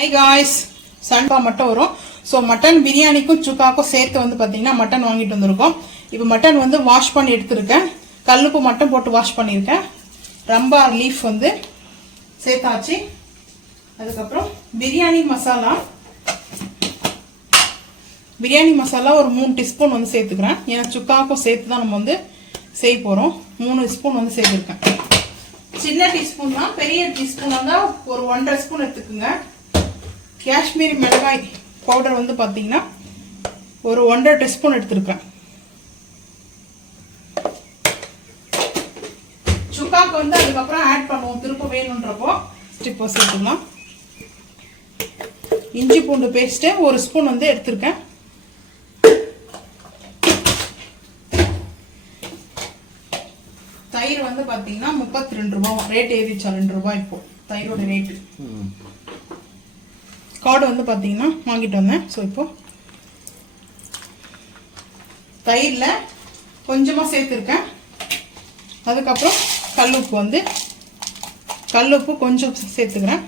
Hi guys, Shanda மட்டும் வரும். So mutton பிரியாணிக்கும் சுக்காக்கும் சேர்த்து வந்து பார்த்தீங்கன்னா மட்டன் வாங்கிட்டு வந்திருக்கோம். இப்போ மட்டன் வந்து வாஷ் பண்ணி எடுத்துருக்கேன். கல்லுப்பு மட்டும் போட்டு வாஷ் பண்ணியிருக்கேன். ரம்பா லீஃப் வந்து சேர்த்தாச்சு. அதுக்கப்புறம் பிரியாணி மசாலா ஒரு 3 டீஸ்பூன் வந்து சேர்த்துக்கிறேன். ஏன்னா சுக்காக்கும் சேர்த்து தான் நம்ம வந்து செய்ய போகிறோம். 3 ஸ்பூன் வந்து சேர்த்துருக்கேன். சின்ன டீஸ்பூன் தான், பெரிய டீஸ்பூன் தான் ஒரு 1.5 ஸ்பூன் எடுத்துக்குங்க. காஷ்மீரி மிளகாய் பவுடர் வந்து பார்த்தீங்கன்னா ஒரு 1.5 டீஸ்பூன் எடுத்துருக்கேன். சுக்காக்கு வந்து அதுக்கப்புறம் ஆட் பண்ணுவோம் திரும்ப வேணுன்றப்போ. இப்போ சேர்த்துக்கலாம். இஞ்சி பூண்டு பேஸ்ட்டு 1 ஸ்பூன் வந்து எடுத்திருக்கேன். தயிர் வந்து பார்த்தீங்கன்னா 32 ரூபாய், ரேட் ஏறிச்சா 2 ரூபாய் இப்போ தயிரோட ரேட்டு. கார்டு வந்து பார்த்தீங்கன்னா வாங்கிட்டு வந்தேன். ஸோ இப்போ தயிரில் கொஞ்சமாக சேர்த்துருக்கேன். அதுக்கப்புறம் கல்லுப்பு கொஞ்சம் சேர்த்துக்கிறேன்.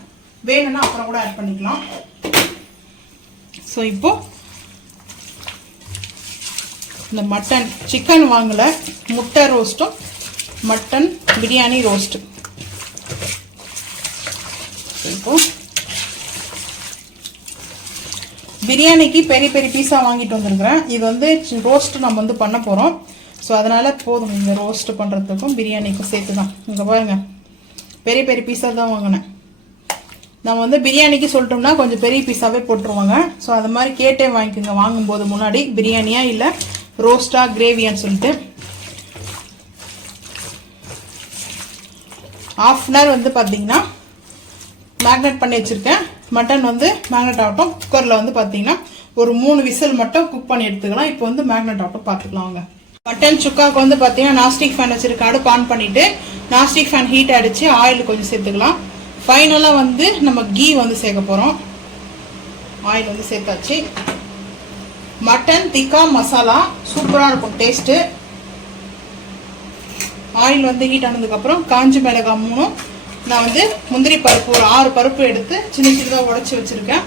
வேணும்னா அப்புறம் கூட ஆட் பண்ணிக்கலாம். ஸோ இப்போ இந்த மட்டன் சிக்கன் வாங்கலை, முட்டை ரோஸ்ட்டும் மட்டன் பிரியாணி ரோஸ்ட்டு. இப்போ பிரியாணிக்கு பெரிய பெரிய பீஸா வாங்கிட்டு வந்திருக்கிறேன். இது வந்து ரோஸ்ட் நம்ம வந்து பண்ண போகிறோம். ஸோ அதனால போதும், இந்த ரோஸ்ட் பண்ணுறதுக்கும் பிரியாணிக்கும் சேர்த்து தான். இங்கே பாருங்க, பெரிய பெரிய பீஸா தான் வாங்கினேன். நம்ம வந்து பிரியாணிக்கு சொல்லிட்டோம்னா கொஞ்சம் பெரிய பீஸாவே போட்டுருவாங்க. ஸோ அது மாதிரி கேட்டே வாங்கிக்கோங்க வாங்கும்போது முன்னாடி, பிரியாணியா இல்லை ரோஸ்டா கிரேவியான்னு சொல்லிட்டு. 1/2 hour வந்து பார்த்தீங்கன்னா மேக்னேட் பண்ணி வச்சுருக்கேன். மட்டன் வந்து மேக்னேட் ஆகட்டும். குக்கரில் வந்து பார்த்தீங்கன்னா ஒரு 3 விசில் மட்டும் குக் பண்ணி எடுத்துக்கலாம். இப்போ வந்து மேக்னேட் ஆகட்டும், பார்த்துக்கலாம் வாங்க. மட்டன் சுக்காவுக்கு வந்து பார்த்தீங்கன்னா நாஸ்டிக் ஃபேன் வச்சுருக்கேன். அடுப்பு ஆன் பண்ணிவிட்டு நாஸ்டிக் ஃபேன் ஹீட் அடித்து ஆயில் கொஞ்சம் சேர்த்துக்கலாம். ஃபைனலாக வந்து நம்ம கீ வந்து சேர்க்க போகிறோம். ஆயில் வந்து சேர்த்தாச்சு. மட்டன் திக்கா மசாலா சூப்பராக இருக்கும் டேஸ்ட்டு. ஆயில் வந்து ஹீட் ஆனதுக்கப்புறம் காஞ்சி மிளகாய் 3, நான் வந்து முந்திரி பருப்பு ஒரு 6 பருப்பு எடுத்து சின்ன சின்னதாக உடச்சி வச்சுருக்கேன்.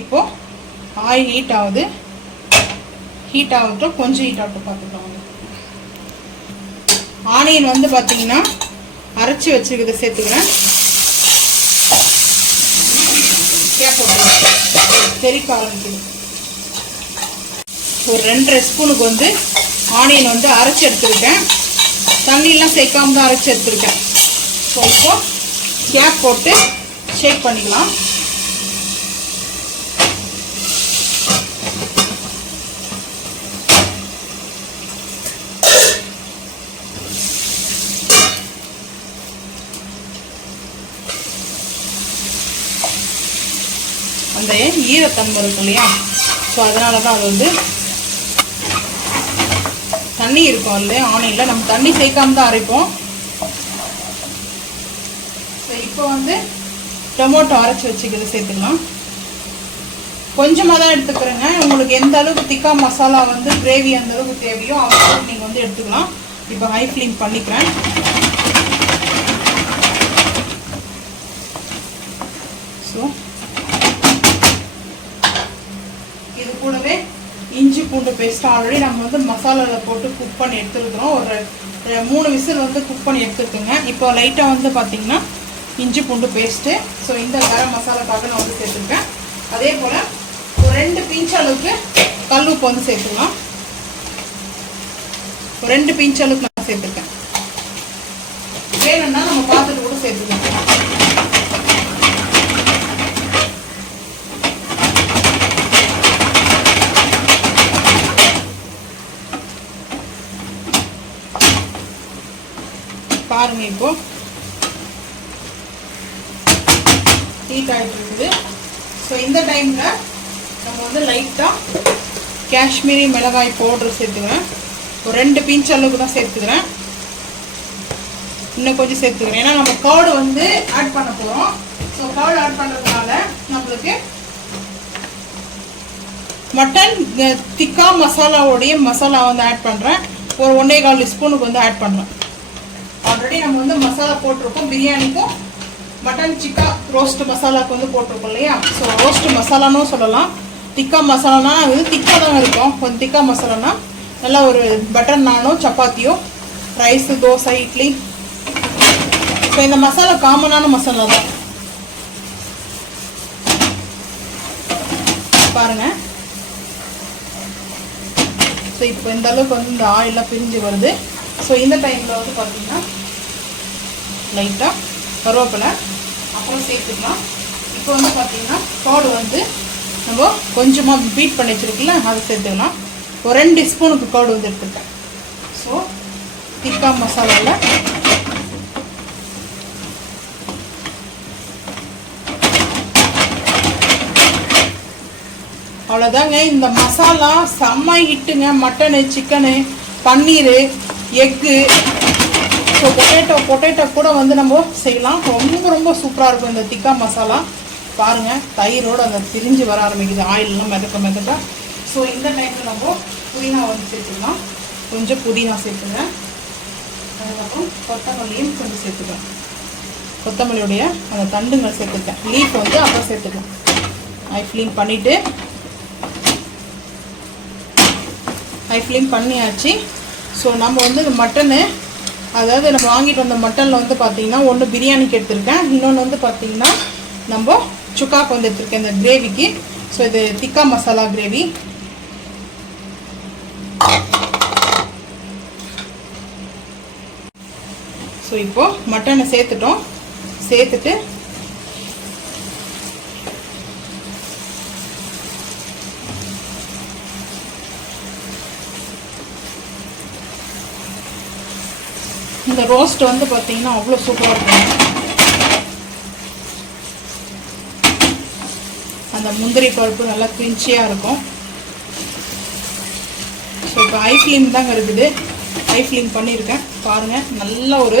இப்போ ஆயில் ஹீட் ஆகட்டும், கொஞ்சம் ஹீட் ஆகட்டும் பார்த்துக்கலாம். ஆனியன் வந்து பார்த்தீங்கன்னா அரைச்சி வச்சுருக்கிறத சேர்த்துக்கிறேன். தெறிக்க ஆரம்பிக்குது. ஒரு 2.5 ஸ்பூனுக்கு வந்து ஆனியன் வந்து அரைச்சி எடுத்துருக்கேன். தண்ணியெலாம் சேர்க்காம தான் அரைச்சி எடுத்துருக்கேன். ஸோ இப்போ கேப் போட்டு ஷேக் பண்ணிக்கலாம். அந்த ஈரத்தன்மை இருக்கு இல்லையா, ஸோ அதனால தான் அது வந்து தண்ணி இருக்கும் இல்லையா ஆனியனில். நம்ம தண்ணி சேர்க்காம தான் அரைப்போம். ஸோ இப்போ வந்து டொமேட்டோ அரைச்சி வச்சுக்கிறது சேர்த்துக்கலாம். கொஞ்சமாக தான் எடுத்துக்கிறேங்க. உங்களுக்கு எந்த அளவுக்கு திக்கா மசாலா வந்து கிரேவி அந்த அளவுக்கு தேவையோ அவ்வளோக்கு நீங்கள் வந்து எடுத்துக்கலாம். இப்போ ஹை ஃப்ளேம் பண்ணிக்கிறேன். ஸோ இது கூடவே இஞ்சி பூண்டு பேஸ்ட் ஆல்ரெடி நம்ம வந்து மசாலாவில் போட்டு குக் பண்ணி எடுத்துருக்குறோம். ஒரு 3 விசில் வந்து குக் பண்ணி எடுத்துருக்குங்க. இப்போ லைட்டாக வந்து பார்த்தீங்கன்னா இஞ்சி பூண்டு பேஸ்ட்டு. ஸோ இந்த கரம் மசாலாக்காக நான் வந்து சேர்த்துருக்கேன். அதே போல் ஒரு 2 பிஞ்ச் அளவுக்கு கல் உப்பு வந்து சேர்த்துக்கலாம். ஒரு 2 பிஞ்ச் அளவுக்கு நான் சேர்த்துருக்கேன். வேணும்னா நம்ம பார்த்துட்டு கூட சேர்த்துக்கலாம். பாருங்க, இப்போ ஹீட் ஆகிட்டு இருக்குது. ஸோ இந்த டைமில் நம்ம வந்து லைட்டாக காஷ்மீரி மிளகாய் பவுடர் சேர்த்துக்கிறேன். ஒரு 2 பிஞ்ச் அளவுக்கு தான் சேர்த்துக்கிறேன். இன்னும் கொஞ்சம் சேர்த்துக்கிறேன், ஏன்னா நம்ம கர்டு வந்து ஆட் பண்ண போகிறோம். ஸோ கர்டு ஆட் பண்ணுறதுனால நம்மளுக்கு மட்டன் திக்கா மசாலாவோடைய மசாலா வந்து ஆட் பண்ணுறேன். ஒரு 1.25 ஸ்பூனுக்கு வந்து ஆட் பண்ணுறேன். ஆல்ரெடி நம்ம வந்து மசாலா போட்டிருக்கோம் பிரியாணிக்கும் மட்டன் ரோஸ்ட் மசாலாவுக்கு வந்து போட்டிருக்கோம் இல்லையா. ஸோ ரோஸ்ட் மசாலானும் சொல்லலாம், திக்கா மசாலானா இது திக்காக தான் இருக்கும். கொஞ்சம் திக்கா மசாலானா நல்லா ஒரு பட்டர் நானோ சப்பாத்தியோ ரைஸு தோசை இட்லி. ஸோ இந்த மசாலா காமனான மசாலா தான் பாருங்கள். ஸோ இப்போ இந்த அளவுக்கு வந்து இந்த ஆயிலெலாம் பிரிஞ்சு வருது. ஸோ இந்த டைமில் வந்து பார்த்திங்கன்னா லைட்டாக கருவேப்பிலை அப்புறம் சேர்த்துக்கலாம். இப்போ வந்து பார்த்திங்கன்னா கர்டு வந்து நம்ம கொஞ்சமாக பீட் பண்ணி வச்சுருக்குல்ல அதை சேர்த்துக்கலாம். ஒரு 2 ஸ்பூனுக்கு கர்டு வந்து எடுத்துருக்கேன். ஸோ திக்கா மசாலாவில் அவ்வளோதாங்க. இந்த மசாலா செம்ம ஹிட்டுங்க. மட்டனு சிக்கனு பன்னீர் எக்கு ஸோ பொட்டேட்டோ கூட வந்து நம்ம செய்யலாம். ரொம்ப சூப்பராக இருக்கும் இந்த திக்கா மசாலா. பாருங்கள் தயிரோடு அந்த பிரிஞ்சு வர ஆரம்பிக்குது, ஆயிலெலாம் மிதக்க. ஸோ இந்த டைமில் நம்ம புதினா வந்து சேர்த்துக்கலாம். கொஞ்சம் புதினா சேர்த்துங்க. அதுக்கப்புறம் கொத்தமல்லியும் கொஞ்சம் சேர்த்துக்கலாம். கொத்தமல்லியுடைய அந்த தண்டுங்கள் சேர்த்துக்கேன். லீஃப் வந்து அப்புறம் சேர்த்துக்கலாம். ஐ ஃப்ளேம் பண்ணியாச்சு. ஸோ நம்ம வந்து இந்த மட்டனு, அதாவது நம்ம வாங்கிட்டு வந்த மட்டனில் வந்து பார்த்திங்கன்னா ஒன்று பிரியாணிக்கு எடுத்திருக்கேன், இன்னொன்று வந்து பார்த்திங்கன்னா நம்ம சுக்காக்கு வந்து எடுத்திருக்கேன் இந்த கிரேவிக்கு. ஸோ இது திக்கா மசாலா கிரேவி. ஸோ இப்போது மட்டனை சேர்த்துட்டு இந்த ரோஸ்ட் வந்து பார்த்தீங்கன்னா அவ்வளோ சூப்பராக இருக்கும். அந்த முந்திரி பருப்பு நல்லா கிரிஞ்சியாக இருக்கும். ஸோ இப்போ ஐ ஃப்ளேம் தாங்க இருக்குது, ஐ ஃப்ளேம் பண்ணியிருக்கேன். பாருங்கள் நல்ல ஒரு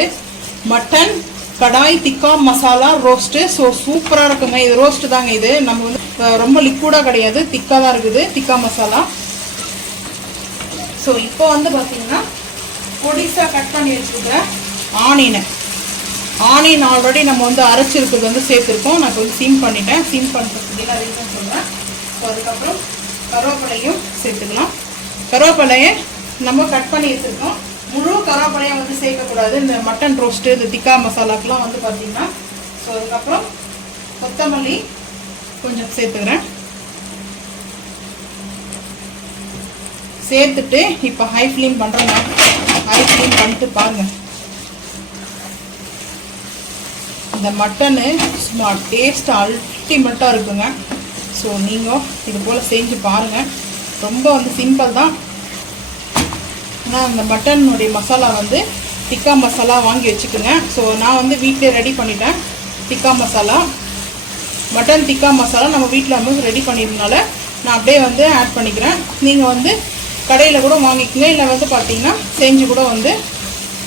மட்டன் கடாய் திக்கா மசாலா ரோஸ்ட்டு. ஸோ சூப்பராக இருக்குங்க. இது ரோஸ்ட்டு தாங்க. இது நம்ம வந்து ரொம்ப லிக்விடாக கிடையாது, திக்காக தான் இருக்குது திக்கா மசாலா. ஸோ இப்போ வந்து பார்த்தீங்கன்னா பொடிசாக கட் பண்ணி வச்சுருக்கிறேன் ஆனியன் ஆல்ரெடி நம்ம வந்து அரைச்சிருக்கிறது வந்து சேர்த்துருக்கோம். நான் கொஞ்சம் சீம் பண்ணிட்டேன். சீம் பண்ணுறதுக்கு நான் ரீசன் சொல்கிறேன். ஸோ அதுக்கப்புறம் கருவேப்பிலையும் சேர்த்துக்கலாம். கருவேப்பிலையை நம்ம கட் பண்ணி வச்சுருக்கோம். முழு கருவேப்பிலையை வந்து சேர்க்கக்கூடாது இந்த மட்டன் ரோஸ்ட்டு இந்த திக்கா மசாலாக்கெலாம் வந்து பார்த்திங்கன்னா. ஸோ அதுக்கப்புறம் கொத்தமல்லி கொஞ்சம் சேர்த்துக்கிறேன். சேர்த்துட்டு இப்போ ஹை ஃப்ளேம் பண்ணுறேங்க. ஹை ஃப்ளேம் பண்ணிட்டு பாருங்கள், இந்த மட்டனு சும்மா டேஸ்ட் அல்டிமேட்டாக இருக்குங்க. ஸோ நீங்கள் இது போல் செஞ்சு பாருங்கள். ரொம்ப வந்து சிம்பிள் தான். ஆனால் அந்த மட்டனுடைய மசாலா வந்து திக்கா மசாலா வாங்கி வச்சுக்கோங்க. ஸோ நான் வந்து வீட்டிலே ரெடி பண்ணிட்டேன். திக்கா மசாலா மட்டன் திக்கா மசாலா நம்ம வீட்டில் வந்து ரெடி பண்ணியிருந்தனால நான் அப்படியே வந்து ஆட் பண்ணிக்கிறேன். நீங்கள் வந்து கடையில் கூட வாங்கிக்கோங்க, இல்லை வந்து பார்த்தீங்கன்னா செஞ்சு கூட வந்து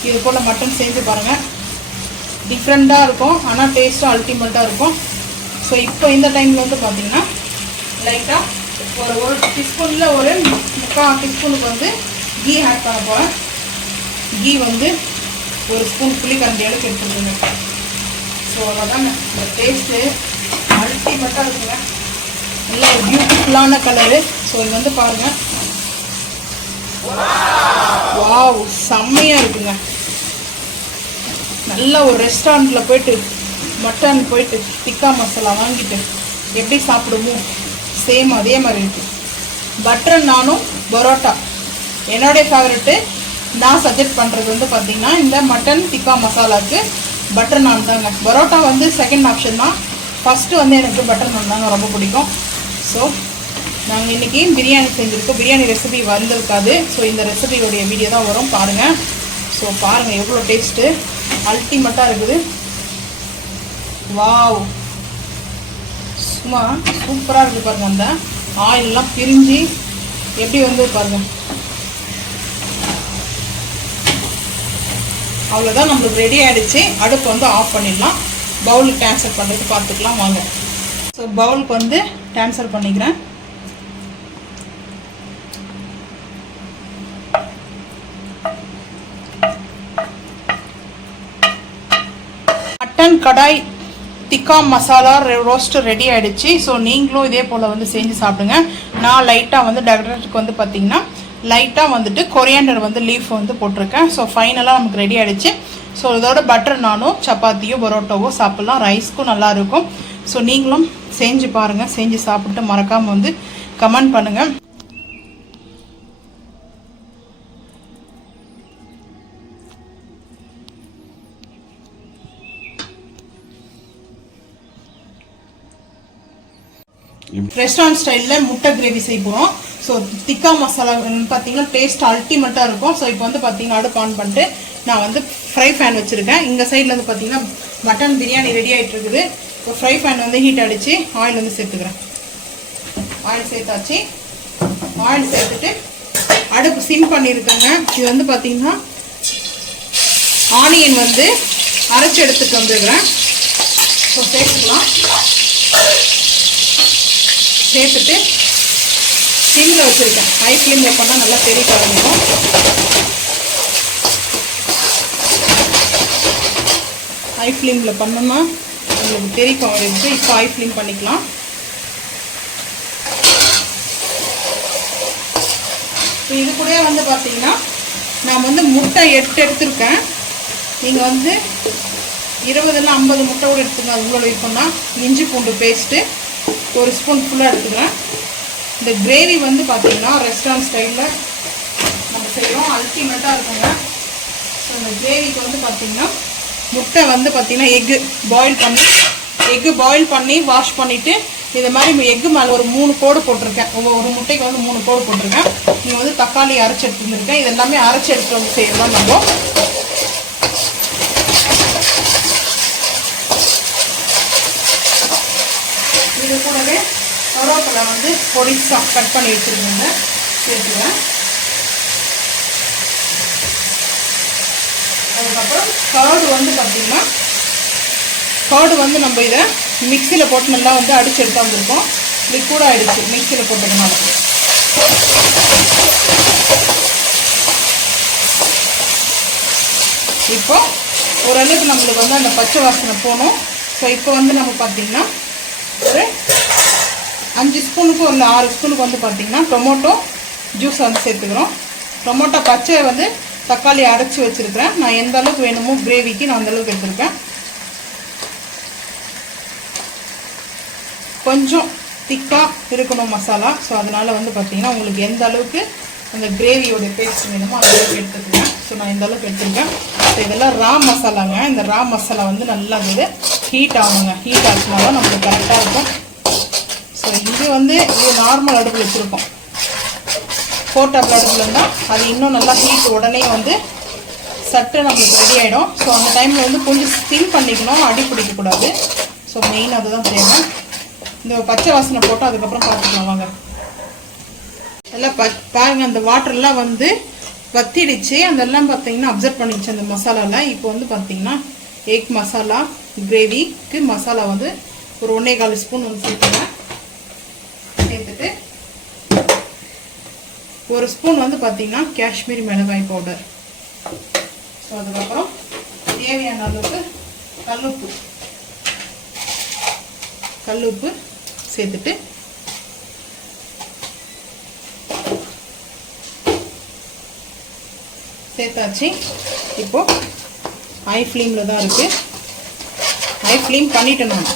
இது போல் மட்டன் செஞ்சு பாருங்கள். டிஃப்ரெண்ட்டாக இருக்கும், ஆனால் டேஸ்ட்டும் அல்டிமேட்டாக இருக்கும். ஸோ இப்போ இந்த டைமில் வந்து பார்த்தீங்கன்னா லைட்டாக ஒரு டீஸ்பூனில் ஒரு 3/4 டீஸ்பூனுக்கு வந்து கீ ஆட் பண்ண போகிறேன். கீ வந்து ஒரு ஸ்பூன் புளிக்கரண்டி அளவுக்கு எடுத்துருக்குங்க. ஸோ அவ்வளோதாங்க. இந்த டேஸ்ட்டு அல்டிமேட்டாக இருக்குங்க. நல்ல ஒரு பியூட்டிஃபுல்லான கலரு. ஸோ இது வந்து பாருங்கள், வாவ் செம்மையாக இருக்குங்க. நல்ல ஒரு ரெஸ்டாரண்ட்டில் போய்ட்டு மட்டன் போயிட்டு திக்கா மசாலா வாங்கிட்டு எப்படி சாப்பிடுமோ சேம் அதே மாதிரி இருக்குது. பட்டர் நானும் பரோட்டா என்னுடைய ஃபேவரெட்டு. நான் சஜெஸ்ட் பண்ணுறது வந்து பார்த்திங்கன்னா இந்த மட்டன் திக்கா மசாலாவுக்கு பட்டர் நான் தாங்க. பரோட்டா வந்து செகண்ட் ஆப்ஷன் தான். ஃபஸ்ட்டு வந்து எனக்கு பட்டர் நான் தாங்க ரொம்ப பிடிக்கும். ஸோ நாங்கள் இன்றைக்கி பிரியாணி செஞ்சுருக்கோம். பிரியாணி ரெசிபி வந்திருக்காது. ஸோ இந்த ரெசிபியோடைய வீடியோ தான் வரும், பாருங்கள். ஸோ பாருங்கள் எவ்வளோ டேஸ்ட்டு அல்டிமேட்டாக இருக்குது. வாவ் சும்மா சூப்பராக இருக்குது பாருங்கள். அந்த ஆயிலெலாம் பிரிஞ்சு எப்படி வந்து பாருங்கள். அவ்வளோதான், நம்மளுக்கு ரெடி ஆகிடுச்சு. அடுப்பு வந்து ஆஃப் பண்ணிடலாம். பவுலுக்கு ட்ரான்ஸ்ஃபர் பண்ணுறது பார்த்துக்கலாம் வாங்க. ஸோ பவுலுக்கு வந்து ட்ரான்ஸ்ஃபர் பண்ணிக்கிறேன். மட்டன் கடாய் திக்கா மசாலா ரோஸ்ட் ரெடி ஆகிடுச்சு. ஸோ நீங்களும் இதே போல் வந்து செஞ்சு சாப்பிடுங்க. நான் லைட்டாக வந்து டெக்கரேட்டுக்கு வந்து பார்த்திங்கன்னா லைட்டாக வந்துட்டு கொரியாண்டர் வந்து லீஃப் வந்து போட்டிருக்கேன். ஸோ ஃபைனலாக நமக்கு ரெடி ஆகிடுச்சு. ஸோ இதோட பட்டர் நானும் சப்பாத்தியோ பரோட்டாவோ சாப்பிட்லாம். ரைஸ்க்கும் நல்லாயிருக்கும். ஸோ நீங்களும் செஞ்சு பாருங்கள். செஞ்சு சாப்பிட்டு மறக்காமல் வந்து கமெண்ட் பண்ணுங்கள். ரெஸ்டாரண்ட் ஸ்டைலில் முட்டை கிரேவி செய்ய போகிறோம். ஸோ திக்கா மசாலா பார்த்தீங்கன்னா டேஸ்ட் அல்டிமேட்டாக இருக்கும். ஸோ இப்போ வந்து பார்த்தீங்கன்னா அடுப்பு ஆன் பண்ணிட்டு நான் வந்து ஃப்ரை பேன் வச்சுருக்கேன். இங்கே சைடில் வந்து பார்த்தீங்கன்னா மட்டன் பிரியாணி ரெடி ஆகிட்டு இருக்குது. இப்போ ஃப்ரை பேன் வந்து ஹீட் அடித்து ஆயில் வந்து சேர்த்துக்கிறேன். ஆயில் சேர்த்தாச்சு. ஆயில் சேர்த்துட்டு அடுப்பு சிம் பண்ணியிருக்கேங்க. இது வந்து பார்த்தீங்கன்னா ஆனியன் வந்து அரைச்சி எடுத்துகிட்டு வந்துருக்கிறேன். ஸோ சேர்த்துக்கலாம். சேர்த்துட்டு சிம்மில் வச்சுருக்கேன். ஹை ஃப்ளேமில் பண்ணால் நல்லா பெரிய ஆரம்பிக்கும். ஹை ஃப்ளேமில் பண்ணோம்னா உங்களுக்கு தெரிய ஆரம்பிச்சு. இப்போ ஹை ஃப்ளேம் பண்ணிக்கலாம். இது கூட வந்து பார்த்தீங்கன்னா நான் வந்து முட்டை 8 எடுத்துருக்கேன். நீங்கள் வந்து 20 இல்ல 50 முட்டை கூட எடுத்துங்க. அது உங்களோட விருப்பம்னா. இஞ்சி பூண்டு பேஸ்ட்டு 1 ஸ்பூன் ஃபுல்லாக எடுத்துக்கிறேன். இந்த கிரேவி வந்து பார்த்தீங்கன்னா ரெஸ்டாரண்ட் ஸ்டைலில் நம்ம செய்கிறோம். அல்டிமேட்டாக இருக்குங்க. ஸோ இந்த கிரேவிக்கு வந்து பார்த்திங்கன்னா முட்டை வந்து பார்த்திங்கன்னா எக்கு பாயில் பண்ணி வாஷ் பண்ணிவிட்டு இந்த மாதிரி எக்கு மேலே ஒரு 3 கோடு போட்டிருக்கேன். ஒரு முட்டைக்கு வந்து 3 கோடு போட்டிருக்கேன். நீங்கள் வந்து தக்காளி அரைச்சி எடுத்து வந்துருக்கேன். இது எல்லாமே அரைச்சி எடுத்து வந்து செய்யலாம். நம்ம இது கூடவே கருவேப்பிலை வந்து பொடிசாக கட் பண்ணி வச்சுருக்கேங்க. சேர்த்துவேன். அதுக்கப்புறம் கர்டு வந்து பார்த்திங்கன்னா கர்டு வந்து நம்ம இதை மிக்சியில் போட்டு நல்லா வந்து அடித்து எடுத்து வந்திருக்கோம். லிக்விட் ஆகிடுச்சு மிக்சியில் போட்டதுனால. இப்போ ஓரளவுக்கு நம்மளுக்கு வந்து அந்த பச்சை வாசனை போகணும். ஸோ இப்போ வந்து நம்ம பார்த்திங்கன்னா ஒரு 5 ஸ்பூனுக்கு ஒரு 6 ஸ்பூனுக்கு வந்து பார்த்திங்கன்னா டொமேட்டோ ஜூஸ் வந்து சேர்த்துக்கிறோம். டொமேட்டோ பச்சை வந்து தக்காளி அரைச்சி வச்சுருக்கிறேன். நான் எந்த அளவுக்கு வேணுமோ கிரேவிக்கு நான் அந்தளவுக்கு எடுத்துருக்கேன். கொஞ்சம் திக்காக இருக்கணும் மசாலா. ஸோ அதனால் வந்து பார்த்திங்கன்னா உங்களுக்கு எந்த அளவுக்கு அந்த கிரேவியோட டேஸ்ட் வேணுமோ அந்த அளவுக்கு எடுத்துக்கிறேன். ஸோ நான் இந்த அளவுக்கு எடுத்துருக்கேன். ஸோ இதெல்லாம் ரா மசாலாங்க. இந்த ரா மசாலா வந்து நல்லா வந்து ஹீட் ஆகுங்க. ஹீட் ஆச்சுனா தான் நம்மளுக்கு கரெக்டாக இருக்கும். ஸோ இது வந்து இது நார்மல் அடுப்பில் வச்சுருக்கோம். போர்ட்டபிள் அடுப்பில் இருந்தால் அது இன்னும் நல்லா ஹீட் உடனே வந்து சட்டு நம்மளுக்கு ரெடி ஆகிடும். ஸோ அந்த டைமில் வந்து கொஞ்சம் ஸ்டிம் பண்ணிக்கணும். அடி பிடிக்கக்கூடாது. ஸோ மெயின் அதுதான் தேவை. இந்த பச்சை வாசனை போட்டு அதுக்கப்புறம் பார்த்துக்கலாம் வாங்க. எல்லாம் பாருங்கள். அந்த வாட்டர்லாம் வந்து வத்திடுச்சு. அதெல்லாம் பார்த்தீங்கன்னா அப்சர்வ் பண்ணிடுச்சு அந்த மசாலாவில். இப்போ வந்து பார்த்தீங்கன்னா எக் மசாலா கிரேவிக்கு மசாலா வந்து ஒரு 1.25 ஸ்பூன் வந்து சேர்த்துக்கிறேன். சேர்த்துட்டு 1 ஸ்பூன் வந்து பார்த்தீங்கன்னா காஷ்மீரி மிளகாய் பவுடர். ஸோ அதுக்கப்புறம் தேவையான அளவுக்கு கல்லுப்பு சேர்த்துட்டு சேர்த்தாச்சு. இப்போது ஹை ஃப்ளேமில் தான் இருக்குது. ஹை ஃப்ளேம் பண்ணிட்டேன் நான்.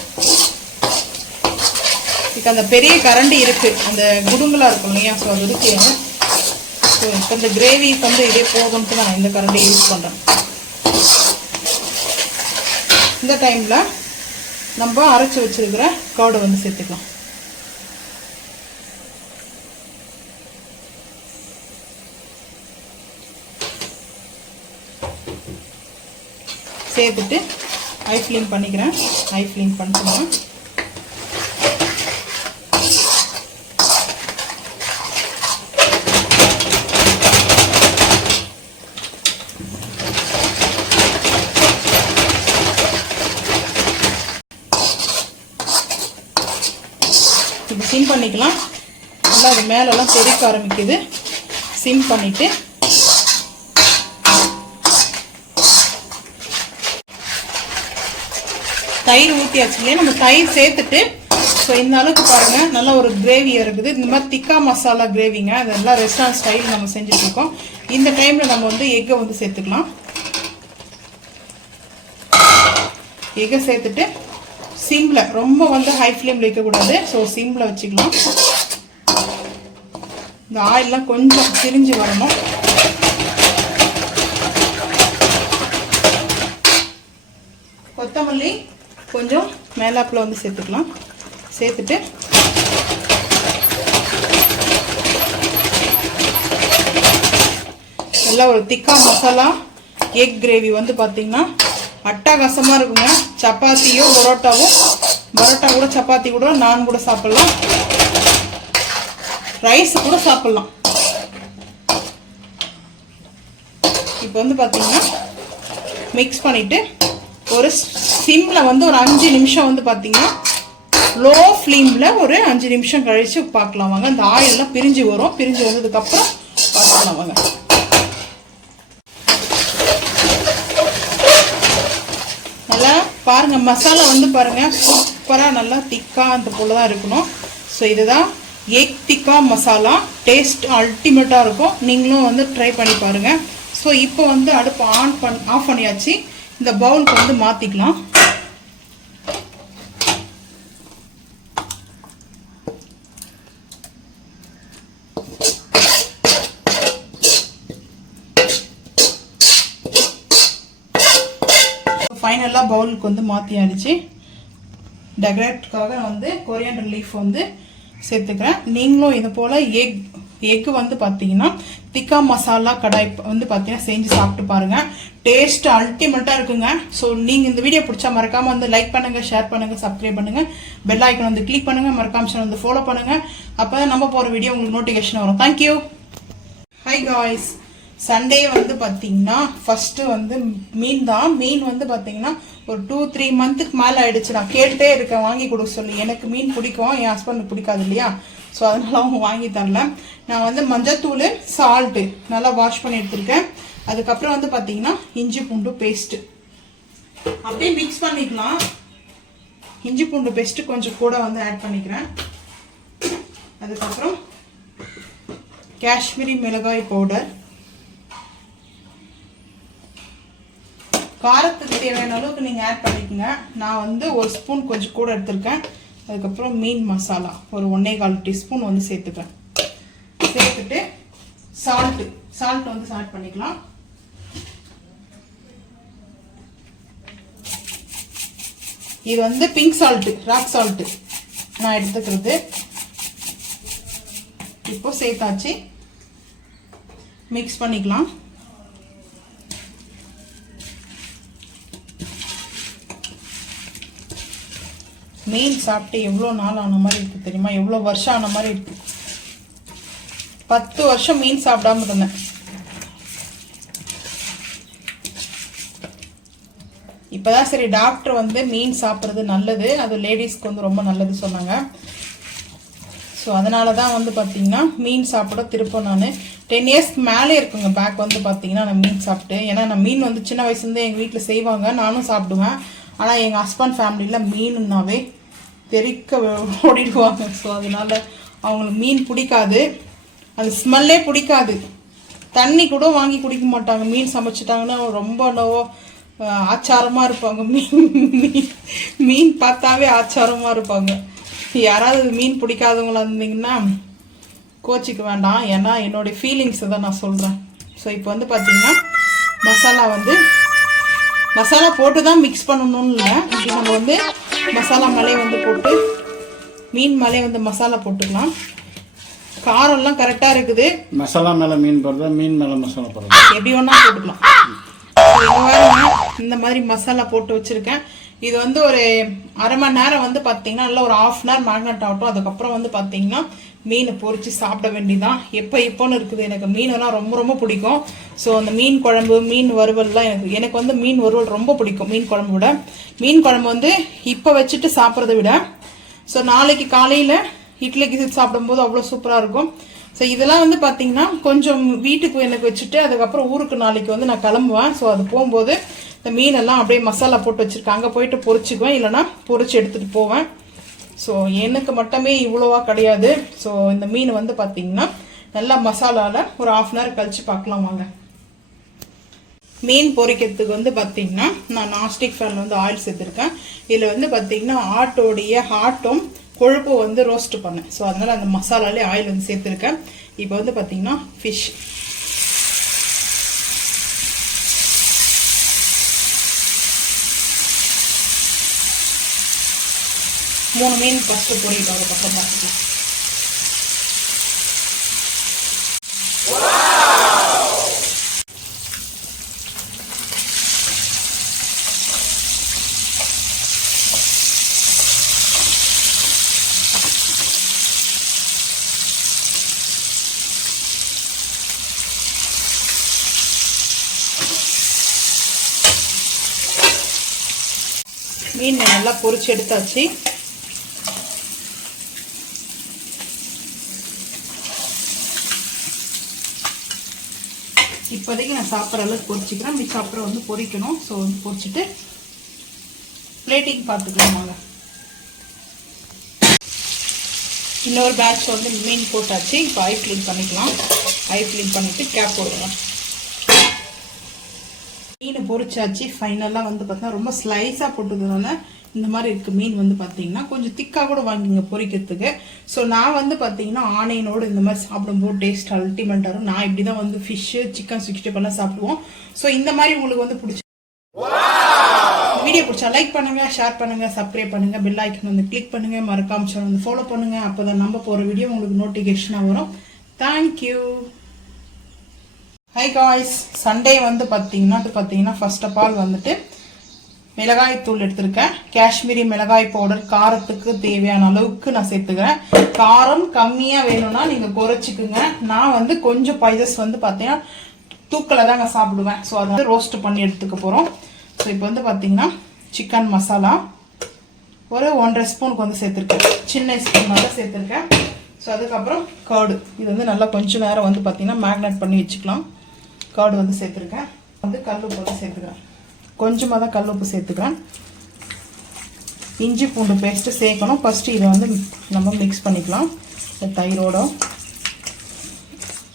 இப்போ அந்த பெரிய கரண்டி இருக்குது. அந்த குடுங்கலாக இருக்கும் இல்லையா? ஸோ அது இருக்குது. ஸோ இப்போ இந்த கிரேவி வந்து இதே போதும்ட்டு நான் இந்த கரண்டி யூஸ் பண்ணுறேன். இந்த டைமில் நம்ம அரைச்சி வச்சுருக்கிற கர்டை வந்து சேர்த்துக்கலாம். சேர்த்துட்டு ஹை ஃப்ளேம் பண்ணிக்கிறேன். ஹை ஃப்ளேம் பண்ணிட்டோம்னா இது சிம் பண்ணிக்கலாம். நல்லா அது மேலெல்லாம் தெறிக்க ஆரம்பிக்குது. சிம் பண்ணிவிட்டு தயிர் ஊற்றியாச்சு இல்லையா, நம்ம தயிர் சேர்த்துட்டு ஸோ இந்த அளவுக்கு பாருங்கள் நல்ல ஒரு கிரேவியாக இருக்குது. இந்த மாதிரி திக்கா மசாலா கிரேவிங்க, அதெல்லாம் ரெஸ்டாரண்ட் ஸ்டைல் நம்ம செஞ்சுட்ருக்கோம். இந்த டைமில் நம்ம வந்து எக்கை வந்து சேர்த்துக்கலாம். எக்கை சேர்த்துட்டு சிம்மில், ரொம்ப வந்து ஹை ஃப்ளேமில் வைக்கக்கூடாது. ஸோ சிம்மில் வச்சுக்கலாம். இந்த ஆயிலெலாம் கொஞ்சம் திரிஞ்சு வரணும். கொத்தமல்லி கொஞ்சம் மேலாப்பில் வந்து சேர்த்துக்கலாம். சேர்த்துட்டு நல்லா ஒரு திக்கா மசாலா எக் கிரேவி வந்து பார்த்தீங்கன்னா அட்டகாசமாக இருக்குங்க. சப்பாத்தியோ பரோட்டா கூட, சப்பாத்தி கூட, நான் கூட சாப்பிட்லாம், ரைஸ் கூட சாப்பிட்லாம். இப்போ வந்து பார்த்தீங்கன்னா மிக்ஸ் பண்ணிவிட்டு ஒரு சிம்மில் வந்து ஒரு 5 நிமிஷம் வந்து பார்த்தீங்கன்னா லோ ஃப்ளேமில் ஒரு 5 நிமிஷம் கழித்து பார்க்கலாம் வாங்க. அந்த ஆயிலெலாம் பிரிஞ்சு வரும். பிரிஞ்சு வந்ததுக்கப்புறம் பார்த்துக்கலாம் வாங்க. நல்லா பாருங்கள், மசாலா வந்து பாருங்கள் சூப்பராக நல்லா திக்காக அந்த போல் தான் இருக்கணும். ஸோ இதுதான் எக் திக்கா மசாலா. டேஸ்ட் அல்டிமேட்டாக இருக்கும். நீங்களும் வந்து ட்ரை பண்ணி பாருங்கள். ஸோ இப்போ வந்து அடுப்பு ஆஃப் பண்ணியாச்சு. இந்த பவுலுக்கு வந்து மாற்றிக்கலாம். ஃபைனலாக பவுலுக்கு வந்து மாற்றி அடிச்சு டெக்கரேட்டுக்காக வந்து கொரியாண்டர் லீஃப் வந்து சேர்த்துக்கிறேன். நீங்களும் இது போல் எக்கு வந்து பார்த்தீங்கன்னா திக்கா மசாலா கடாய் வந்து பார்த்தீங்கன்னா செஞ்சு சாப்பிட்டு பாருங்கள். டேஸ்ட் அல்டிமேட்டாக இருக்குங்க. ஸோ நீங்கள் இந்த வீடியோ பிடிச்சா மறக்காமல் வந்து லைக் பண்ணுங்கள், ஷேர் பண்ணுங்கள், சப்ஸ்கிரைப் பண்ணுங்கள், பெல் ஐக்கன் வந்து கிளிக் பண்ணுங்கள், மறக்காம சேனல் வந்து ஃபாலோ பண்ணுங்கள். அப்போ தான் நம்ம போகிற வீடியோ உங்களுக்கு நோட்டிஃபிகேஷன் வரும். தேங்க்யூ. ஹை காய்ஸ், சண்டே வந்து பார்த்தீங்கன்னா ஃபஸ்ட்டு வந்து மீன் தான். மீன் வந்து பார்த்தீங்கன்னா ஒரு 2-3 மந்த்துக்கு மேலே ஆயிடுச்சு. நான் கேட்டுட்டே இருக்கேன் வாங்கி கொடுக்க சொல்லி. எனக்கு மீன் பிடிக்கும், என் ஹஸ்பண்டுக்கு பிடிக்காது இல்லையா. ஸோ அதனால அவங்க வாங்கி தரல. நான் வந்து மஞ்சத்தூள், சால்ட்டு நல்லா வாஷ் பண்ணி எடுத்துருக்கேன். அதுக்கப்புறம் வந்து பார்த்தீங்கன்னா இஞ்சி பூண்டு பேஸ்ட்டு அப்படியே மிக்ஸ் பண்ணிக்கலாம். இஞ்சி பூண்டு பேஸ்ட்டு கொஞ்சம் கூட வந்து ஆட் பண்ணிக்கிறேன். அதுக்கப்புறம் காஷ்மீரி மிளகாய் பவுடர், காரத்துக்கு தேவையான அளவுக்கு நீங்கள் ஆட் பண்ணிக்கோங்க. நான் வந்து 1 ஸ்பூன் கொஞ்சம் கூட எடுத்திருக்கேன். அதுக்கப்புறம் மீன் மசாலா ஒரு 1.25 டீஸ்பூன் வந்து சேர்த்துக்கிறேன். சேர்த்துட்டு சால்ட் வந்து ஆட் பண்ணிக்கலாம். இது வந்து பிங்க் சால்ட்டு, ராக் சால்ட்டு நான் எடுத்துக்கிறது. இப்போ சேர்த்தாச்சு. மிக்ஸ் பண்ணிக்கலாம். மீன் சாப்பிட்டு எவ்வளோ நாள் ஆன மாதிரி இருக்குது தெரியுமா? எவ்வளோ வருஷம் ஆன மாதிரி இருக்குது. 10 வருஷம் மீன் சாப்பிடாம இருந்தேன். இப்போதான் சரி டாக்டர் வந்து மீன் சாப்பிட்றது நல்லது, அது லேடிஸ்க்கு வந்து ரொம்ப நல்லது சொன்னாங்க. ஸோ அதனால தான் வந்து பார்த்தீங்கன்னா மீன் சாப்பிட திருப்பம் நான் 10 இயர்ஸ்க்கு மேலே இருக்குங்க பேக் வந்து பார்த்தீங்கன்னா நான் மீன் சாப்பிட்டு. ஏன்னா நான் மீன் வந்து சின்ன வயசுலேருந்து எங்கள் வீட்டில் செய்வாங்க, நானும் சாப்பிடுவேன். ஆனால் எங்கள் ஹஸ்பண்ட் ஃபேமிலியில் மீனுன்னாவே தெறிக்க ஓடிடுவாங்க. ஸோ அதனால அவங்களுக்கு மீன் பிடிக்காது, அது ஸ்மெல்லே பிடிக்காது. தண்ணி கூட வாங்கி குடிக்க மாட்டாங்க. மீன் சமைச்சிட்டாங்கன்னா ரொம்ப ஆச்சாரமாக இருப்பாங்க. மீன் பார்த்தாவே ஆச்சாரமாக இருப்பாங்க. யாராவது மீன் பிடிக்காதவங்களா இருந்தீங்கன்னா கோச்சிக்க வேண்டாம், ஏன்னா என்னுடைய ஃபீலிங்ஸை தான் நான் சொல்கிறேன். ஸோ இப்போ வந்து பார்த்தீங்கன்னா மசாலா போட்டு தான் மிக்ஸ் பண்ணணும்னு இல்லை. இப்படி நம்ம வந்து மசாலா மேலே வந்து போட்டு மீன் மேலே வந்து மசாலா போட்டுக்கலாம். காரம்லாம் கரெக்டாக இருக்குது. மசாலா மேலே மீன் போடுறதா, மீன் மேலே மசாலா போடுறதா, எப்படி வேணா போட்டுக்கலாம். இந்த மாதிரி மசாலா போட்டு வச்சுருக்கேன். இது வந்து ஒரு அரை மணி நேரம் வந்து பார்த்தீங்கன்னா இல்லை ஒரு ½ hour மேக்னட் ஆகட்டும். அதுக்கப்புறம் வந்து பார்த்தீங்கன்னா மீனை பொரித்து சாப்பிட வேண்டியதான். இப்போன்னு இருக்குது. எனக்கு மீனெல்லாம் ரொம்ப ரொம்ப பிடிக்கும். ஸோ அந்த மீன் குழம்பு, மீன் வறுவல்லாம் எனக்கு வந்து மீன் வறுவல் ரொம்ப பிடிக்கும் மீன் குழம்பு விட. மீன் குழம்பு வந்து இப்போ வச்சுட்டு சாப்பிட்றத விட ஸோ நாளைக்கு காலையில் இட்லிக்கு சாப்பிடும்போது அவ்வளோ சூப்பராக இருக்கும். ஸோ இதெல்லாம் வந்து பார்த்தீங்கன்னா கொஞ்சம் வீட்டுக்கு எனக்கு வச்சுட்டு அதுக்கப்புறம் ஊருக்கு நாளைக்கு வந்து நான் கிளம்புவேன். ஸோ அது போகும்போது இந்த மீனெல்லாம் அப்படியே மசாலா போட்டு வச்சுருக்கேன், அங்கே போயிட்டு பொரிச்சுக்குவேன், இல்லைனா பொரிச்சு எடுத்துகிட்டு போவேன். ஸோ எனக்கு மட்டுமே இவ்வளோவா கிடையாது. ஸோ இந்த மீன் வந்து பார்த்தீங்கன்னா நல்லா மசாலாவில் ஒரு 1/2 அன் ஹவர் கழிச்சு பார்க்கலாம் வாங்க. மீன் பொரிக்கிறதுக்கு வந்து பார்த்தீங்கன்னா நான் நான்ஸ்டிக் ஃபேனில் வந்து ஆயில் சேர்த்துருக்கேன். இதில் வந்து பார்த்தீங்கன்னா ஆட்டோடைய ஹார்ட்டும் கொழுப்பு வந்து ரோஸ்ட் பண்ணேன். ஸோ அதனால் அந்த மசாலாலே ஆயில் வந்து சேர்த்துருக்கேன். இப்போ வந்து பார்த்தீங்கன்னா ஃபிஷ் மூணு மீன் ஃபஸ்ட்டு பொரிட்டு ஒரு பக்கம் பார்த்துக்கலாம். மீன் நல்லா பொரிச்சு எடுத்தாச்சு. இப்போதைக்கு நான் சாப்பிட்ற அளவுக்கு பொரிச்சிக்கிறேன், மிச்சம் அப்புறம் வந்து பொரிக்கணும். ஸோ வந்து பொரிச்சிட்டு பிளேட்டிங் பார்த்துக்கலாம் வாங்க. இன்னொரு பேட்ச் வந்து மீன் போட்டாச்சு. இப்போ ஐ க்ளீன் பண்ணிக்கலாம். ஐ க்ளீன் பண்ணிவிட்டு கேப் போடலாம். மீன் பொரிச்சாச்சு. ஃபைனலாக வந்து பார்த்தீங்கன்னா ரொம்ப ஸ்லைஸாக போட்டுக்கிறதுனால இந்த மாதிரி இருக்குது. மீன் வந்து பார்த்தீங்கன்னா கொஞ்சம் திக்காக கூட வாங்கிங்க பொரிக்கிறதுக்கு. ஸோ நான் வந்து பார்த்தீங்கன்னா ஆனியனோடு இந்த மாதிரி சாப்பிடும்போது டேஸ்ட் அல்டிமேட்டாக இருக்கும். நான் இப்படி தான் வந்து ஃபிஷ்ஷு சிக்கன் 65 சாப்பிடுவோம். ஸோ இந்த மாதிரி உங்களுக்கு வந்து பிடிச்சி வீடியோ பிடிச்சா லைக் பண்ணுங்கள், ஷேர் பண்ணுங்கள், சப்ஸ்கிரைப் பண்ணுங்கள், பெல் ஐக்கன் வந்து கிளிக் பண்ணுங்கள், மறக்காம சேனல் வந்து ஃபாலோ பண்ணுங்கள். அப்போ தான் நம்ம போகிற வீடியோ உங்களுக்கு நோட்டிஃபிகேஷனாக வரும். தேங்க்யூ. ஹை காய்ஸ், சண்டே வந்து பார்த்தீங்கன்னா ஃபர்ஸ்ட் ஆஃப் ஆல் வந்துட்டு மிளகாய் தூள் எடுத்திருக்கேன். காஷ்மீரி மிளகாய் பவுடர் காரத்துக்கு தேவையான அளவுக்கு நான் சேர்த்துக்கிறேன். காரம் கம்மியாக வேணும்னா நீங்கள் குறைச்சிக்குங்க. நான் வந்து கொஞ்சம் பைசஸ் வந்து பார்த்தீங்கன்னா தூக்கில் தாங்க சாப்பிடுவேன். ஸோ அதை வந்து ரோஸ்ட் பண்ணி எடுத்துக்க போகிறோம். ஸோ இப்போ வந்து பார்த்தீங்கன்னா சிக்கன் மசாலா ஒரு 1.5 ஸ்பூனுக்கு வந்து சேர்த்துருக்கேன். சின்ன ஸ்பூன் தான் சேர்த்துருக்கேன். ஸோ அதுக்கப்புறம் கர்டு, இது வந்து நல்லா கொஞ்சம் நேரம் வந்து பார்த்தீங்கன்னா மேக்னேட் பண்ணி வச்சுக்கலாம். கர்டு வந்து சேர்த்துருக்கேன். வந்து கல் உப்பு வந்து சேர்த்துக்கிறேன். கொஞ்சமாக தான் கல் உப்பு சேர்த்துக்கிறேன். இஞ்சி பூண்டு பேஸ்ட்டு சேர்க்கணும். ஃபஸ்ட்டு இதை வந்து நம்ம மிக்ஸ் பண்ணிக்கலாம். தயிரோட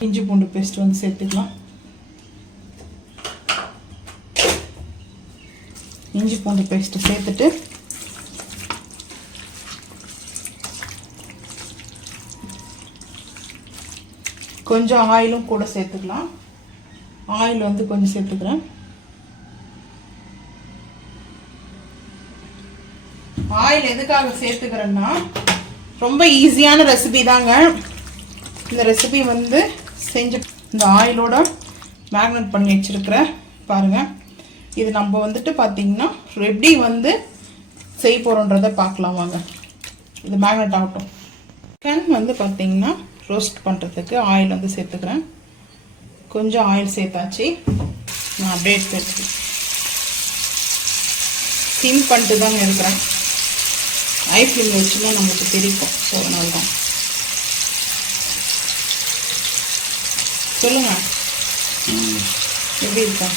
இஞ்சி பூண்டு பேஸ்ட்டு வந்து சேர்த்துக்கலாம். இஞ்சி பூண்டு பேஸ்ட்டு சேர்த்துட்டு கொஞ்சம் ஆயிலும் கூட சேர்த்துக்கலாம். ஆயில் வந்து கொஞ்சம் சேர்த்துக்கிறேன். ஆயில் எதுக்காக சேர்த்துக்கிறேன்னா ரொம்ப ஈஸியான ரெசிபி தாங்க. இந்த ரெசிபி வந்து செஞ்சு இந்த ஆயிலோட மேக்னேட் பண்ணி வச்சிருக்கிறேன் பாருங்க. இது நம்ம வந்துட்டு பார்த்தீங்கன்னா எப்படி வந்து செய்ய போகிறோன்றதை பார்க்கலாம் வாங்க. இது மேக்னேட் ஆகட்டும். சிக்கன் வந்து பார்த்தீங்கன்னா ரோஸ்ட் பண்ணுறதுக்கு ஆயில் வந்து சேர்த்துக்கிறேன். கொஞ்சம் ஆயில் சேர்த்தாச்சு. நான் அப்படியே எடுத்து சிம் பண்ணிட்டு தாங்க இருக்கிறேன். ஐ ஃப்ளேம் வச்சுன்னா நமக்கு தெரிக்கும். ஸோ அதனால தான் சொல்லுங்க எப்படி இருக்கா.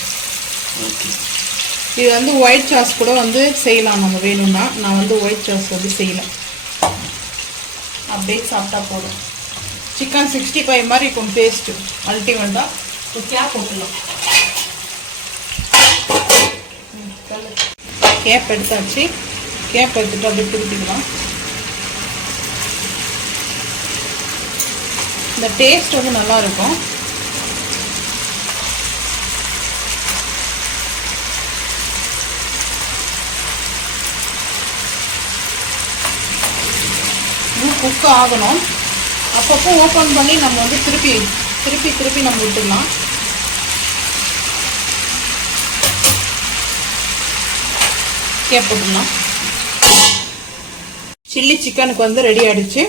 இது வந்து ஒயிட் சாஸ் கூட வந்து செய்யலாம் நம்ம வேணும்னா. நான் வந்து ஒயிட் சாஸ் வந்து செய்யலை, அப்படியே சாப்பிட்டா போதும். சிக்கன் 65 மாதிரி இருக்கும் டேஸ்ட்டு அல்டிமேட்டாக. கேப் போட்டுடலாம். கேப் எடுத்தாச்சு. கேப் எடுத்துட்டு அப்படியே திருப்பிக்கலாம். இந்த டேஸ்ட் வந்து நல்லா இருக்கும். குக் ஆகணும். அப்பப்போ ஓப்பன் பண்ணி நம்ம வந்து திருப்பி நம்ம விட்டுடலாம். கேப் போட்டுடலாம். சில்லி சிக்கனுக்கு வந்து ரெடி ஆகிடுச்சு.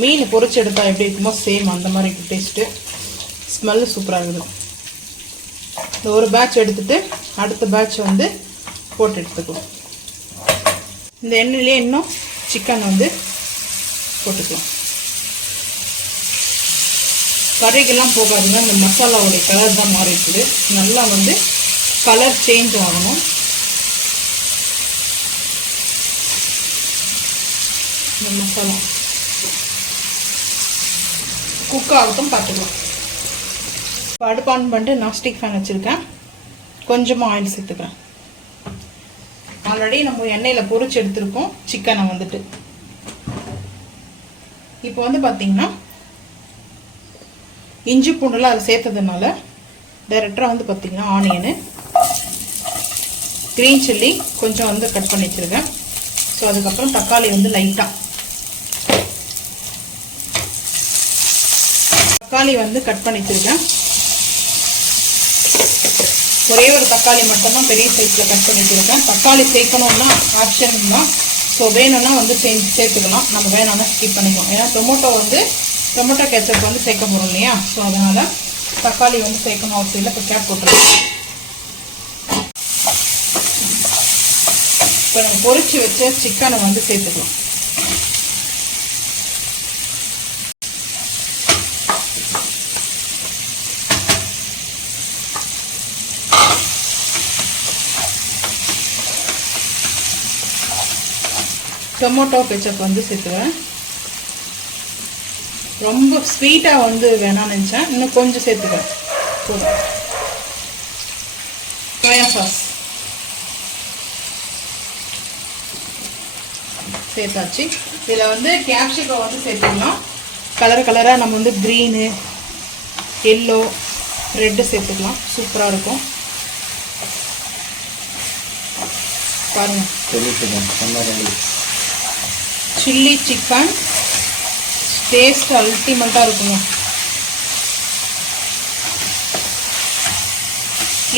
மீன் பொரிச்சு எடுத்தா எப்படி இருக்குமோ சேம் அந்த மாதிரி இருக்குது டேஸ்ட்டு. ஸ்மெல்லு சூப்பராக இருக்குது. இந்த ஒரு பேட்ச் எடுத்துட்டு அடுத்த பேட்ச் வந்து போட்டு எடுத்துக்குவோம். இந்த எண்ணெயிலே இன்னும் சிக்கன் வந்து போட்டுக்கலாம். கறிக்கெல்லாம் போகாதுங்க, இந்த மசாலாவுடைய கலர் தான் மாறி இருக்குது. நல்லா வந்து கலர் சேஞ்ச் ஆகணும். இந்த மசாலா குக் ஆகட்டும், பார்த்துக்கலாம். இப்போ அடுப்பு ஆன் பண்ணிட்டு நான்ஸ்டிக் ஃபேன் வச்சுருக்கேன். கொஞ்சமாக ஆயில் சேர்த்துக்கிறேன். ஆல்ரெடி நம்ம எண்ணெயில் பொரிச்சு எடுத்துருக்கோம் சிக்கனை வந்துட்டு. இப்போ வந்து பார்த்தீங்கன்னா இஞ்சி பூண்டுலாம் அதை சேர்த்ததுனால டைரெக்டாக வந்து பார்த்தீங்கன்னா ஆனியனு, க்ரீன் சில்லி கொஞ்சம் வந்து கட் பண்ணி வச்சுருக்கேன். ஸோ அதுக்கப்புறம் தக்காளி வந்து லைட்டாக தக்காளி வந்து கட் பண்ணி வச்சுருக்கேன். ஒரே ஒரு தக்காளி மட்டும்தான் பெரிய சைஸில் கட் பண்ணி வச்சுருக்கேன். தக்காளி சேர்க்கணும்னா ஆப்ஷன் தான். ஸோ வேணும்னா வந்து சேர்த்துக்கலாம், நம்ம வேணும்னா ஸ்கிப் பண்ணிக்கலாம். ஏன்னா டொமேட்டோ கெச்சப் வந்து சேர்க்க போகிறோம் இல்லையா? ஸோ அதனால் தக்காளி வந்து சேர்க்கணும் அவசியம் இல்லை. இப்போ கேப் போட்டுருக்கோம். இப்போ நம்ம பொரிச்சு வச்ச சிக்கனை வந்து சேர்த்துக்கலாம். டொமேட்டோ கெச்சப் வந்து சேர்த்துவேன். ரொம்ப ஸ்வீட்டாக வந்து வேணாம்னு நினச்சேன், இன்னும் கொஞ்சம் சேர்த்துவேன். சோயா சாஸ் சேர்த்தாச்சு. இதில் வந்து கேப்சிகம் வந்து சேர்த்துக்கலாம். கலராக நம்ம வந்து க்ரீனு, எல்லோ, ரெட்டு சேர்த்துக்கலாம். சூப்பராக இருக்கும். பாருங்கள், சில்லி சிக்கன் டேஸ்ட் அல்டிமேட்டாக இருக்குங்க.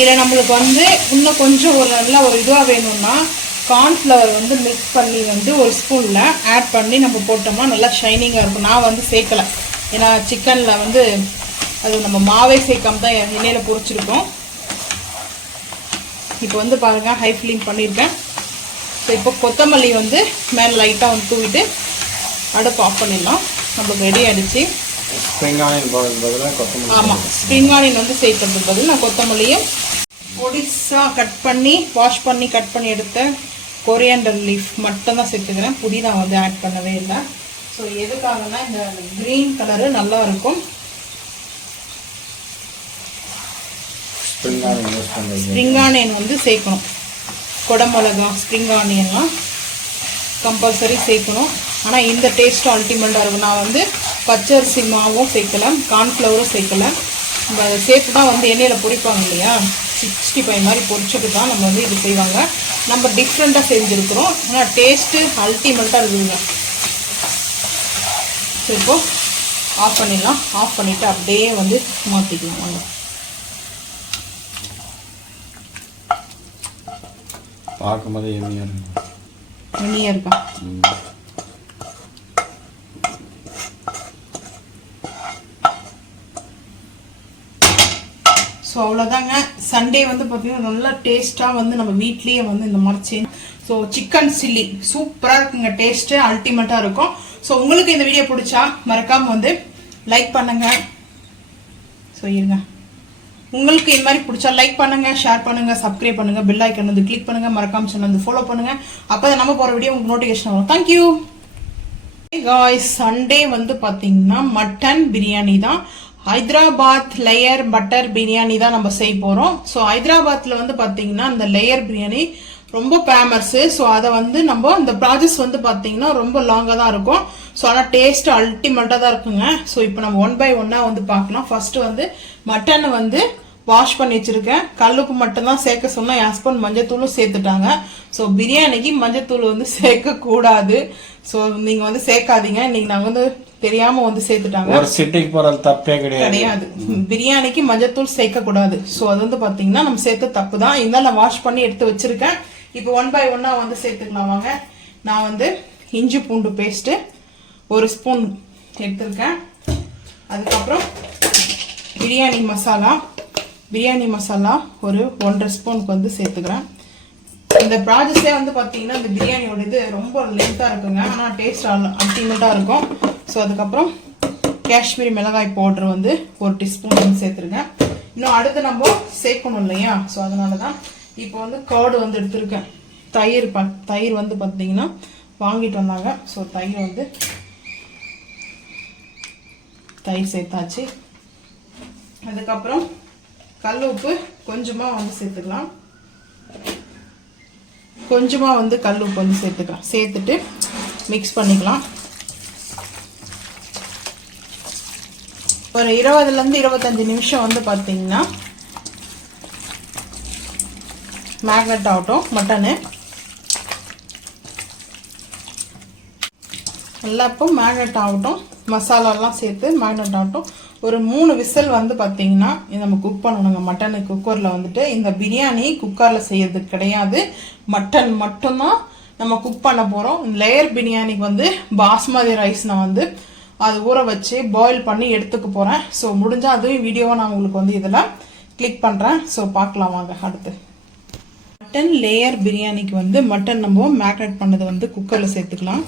இதில் நம்மளுக்கு வந்து இன்னும் கொஞ்சம் நல்லா ஒரு இதுவாக வேணும்னா கார்ன்ஃப்ளவர் வந்து மிக்ஸ் பண்ணி வந்து ஒரு ஸ்பூனில் ஆட் பண்ணி நம்ம போட்டோம்னா நல்லா ஷைனிங்காக இருக்கும். நான் வந்து சேர்க்கலை, ஏன்னா சிக்கனில் வந்து அது நம்ம மாவே சேர்க்காம தான் எண்ணெயில் பொரிச்சிருக்கோம். இப்போ வந்து பாருங்கள், ஹை ஃப்ளேம் பண்ணியிருக்கேன். ஸோ இப்போ கொத்தமல்லி வந்து மேலே லைட்டாக வந்து தூவிட்டு அடுப்பு ஆஃப் பண்ணிடலாம். நம்மளுக்கு ரெடி ஆகிடுச்சு. ஆமாம், ஸ்ப்ரிங் ஆனியன் வந்து சேர்க்கறதுக்கு பதில் நான் கொத்தமல்லியும் பொடிசாக கட் பண்ணி வாஷ் பண்ணி கட் பண்ணி எடுத்த கொரியாண்டர் லீஃப் மட்டும் தான் சேர்த்துக்கிறேன். புதினா வந்து ஆட் பண்ணவே இல்லை. ஸோ எதுக்காகனா இந்த க்ரீன் கலரு நல்லா இருக்கும். ஸ்ப்ரிங் ஆனியன் வந்து சேர்க்கணும். குடமிளகா, ஸ்ப்ரிங் ஆனியன்லாம் கம்பல்சரி சேர்க்கணும். ஆனால் இந்த டேஸ்ட்டும் அல்டிமேட்டாக இருக்கும். நான் வந்து பச்சரிசி மாவும் சேர்க்கலை, கார்ன்ஃப்ளவரும் சேர்க்கலை. நம்ம அதை சேர்த்து தான் வந்து எண்ணெயில் பொரிப்பாங்க இல்லையா, 65 மாதிரி பொரிச்சுட்டு தான் நம்ம வந்து இது செய்வாங்க. நம்ம டிஃப்ரெண்ட்டாக செஞ்சுருக்குறோம். ஆனால் டேஸ்ட்டு அல்டிமேட்டாக இருக்குதுங்க. சரி, இப்போ ஆஃப் பண்ணிடலாம். ஆஃப் பண்ணிவிட்டு அப்படியே வந்து மாற்றிக்கலாம். வாங்க, பார்க்கும்போது எண்ணியாக இருக்கா? ஸோ அவ்வளோதாங்க. சண்டே வந்து பார்த்தீங்கன்னா நல்லா டேஸ்ட்டாக வந்து நம்ம வீட்லேயே வந்து இந்த மாதிரி சேஞ்ச். ஸோ சிக்கன் சில்லி சூப்பராக இருக்குங்க, டேஸ்ட்டு அல்டிமேட்டாக இருக்கும். ஸோ உங்களுக்கு இந்த வீடியோ பிடிச்சா மறக்காமல் வந்து லைக் பண்ணுங்கள். ஸோ இருங்க, உங்களுக்கு இந்த மாதிரி பிடிச்சா லைக் பண்ணுங்க, ஷேர் பண்ணுங்க, சப்ஸ்கிரைப் பண்ணுங்க, பெல் ஐக்கான் வந்து கிளிக் பண்ணுங்க, மறக்காம சேனல் வந்து ஃபாலோ பண்ணுங்க. அப்பதான் நம்ம போற வீடியோ உங்களுக்கு நோட்டிஃபிகேஷன் வரும். Thank you guys. சண்டே வந்து பாத்தீங்கன்னா மட்டன் பிரியாணி தான். ஹைதராபாத் லேயர் பட்டர் பிரியாணி தான் நம்ம செய்ய போறோம். ஸோ ஹைதராபாத்ல வந்து பாத்தீங்கன்னா இந்த லேயர் பிரியாணி ரொம்ப ஃபேமஸ். ஸோ அதை வந்து நம்ம இந்த ப்ராசஸ் வந்து பார்த்தீங்கன்னா ரொம்ப லாங்காக தான் இருக்கும். ஸோ ஆனால் டேஸ்ட் அல்டிமேட்டாக தான் இருக்குங்க. ஸோ இப்போ நம்ம 1 by 1 வந்து பார்க்கலாம். ஃபர்ஸ்ட் வந்து மட்டனை வந்து வாஷ் பண்ணி வச்சிருக்கேன். கல்லுப்பு மட்டும்தான் சேர்க்க சொன்னால் என் ஹஸ்பண்ட் மஞ்சத்தூளும் சேர்த்துட்டாங்க. ஸோ பிரியாணிக்கு மஞ்சத்தூள் வந்து சேர்க்கக்கூடாது. ஸோ நீங்கள் வந்து சேர்க்காதீங்க. இன்னைக்கு நாங்கள் வந்து தெரியாம வந்து சேர்த்துட்டாங்க. ஒரு சிட்டிக்கு போறது தப்பே கிடையாது. பிரியாணிக்கு மஞ்சத்தூள் சேர்க்க கூடாது. ஸோ அது வந்து பாத்தீங்கன்னா நம்ம சேர்த்து தப்பு தான். இருந்தாலும் நான் வாஷ் பண்ணி எடுத்து வச்சிருக்கேன். இப்போ 1 by 1 வந்து சேர்த்துக்கலாம் வாங்க. நான் வந்து இஞ்சி பூண்டு பேஸ்ட் 1 ஸ்பூன் எடுத்திருக்கேன். அதுக்கப்புறம் பிரியாணி மசாலா ஒரு 1.5 ஸ்பூனுக்கு வந்து சேர்த்துக்கிறேன். இந்த ப்ராசஸே வந்து பார்த்தீங்கன்னா இந்த பிரியாணியோட இது ரொம்ப லென்த்தாக இருக்குங்க. ஆனால் டேஸ்ட் அல்டிமேட்டாக இருக்கும். ஸோ அதுக்கப்புறம் காஷ்மீரி மிளகாய் பவுடர் வந்து 1 டீஸ்பூன் வந்து சேர்த்துருக்கேன். இன்னும் அடுத்து நம்ம சேர்க்கணும் இல்லையா, ஸோ அதனால தான் இப்போ வந்து கர்டு வந்து எடுத்துருக்கேன். தயிர் வந்து பார்த்தீங்கன்னா வாங்கிட்டு வந்தாங்க. ஸோ தயிர் சேர்த்தாச்சு. அதுக்கப்புறம் கல் உப்பு கொஞ்சமாக வந்து சேர்த்துக்கலாம். கொஞ்சமாக வந்து கல் உப்பு வந்து சேர்த்துக்கலாம். சேர்த்துட்டு மிக்ஸ் பண்ணிக்கலாம். ஒரு 20லேருந்து 25 நிமிஷம் வந்து பார்த்தீங்கன்னா மேக்னெட் ஆகட்டும். மட்டனு நல்லா இப்போ மேக்னெட் ஆகட்டும். மசாலாலாம் சேர்த்து மேக்னெட் ஆகட்டும். ஒரு 3 விசில் வந்து பார்த்தீங்கன்னா நம்ம குக் பண்ணணுங்க. மட்டனு குக்கரில் வந்துட்டு இந்த பிரியாணி குக்கரில் செய்யறது கிடையாது. மட்டன் மட்டும்தான் நம்ம குக் பண்ண போகிறோம். லேயர் பிரியாணிக்கு வந்து பாஸ்மதி ரைஸ் நான் வந்து அது ஊற வச்சு பாயில் பண்ணி எடுத்துக்க போகிறேன். ஸோ முடிஞ்சால் அதுவும் வீடியோவை நான் உங்களுக்கு வந்து இதில் கிளிக் பண்ணுறேன். ஸோ பார்க்கலாம் வாங்க. அடுத்து மட்டன் லேயர் பிரியாணிக்கு வந்து மட்டன் நம்ம மேக்னேட் பண்ணது வந்து குக்கரில் சேர்த்துக்கலாம்.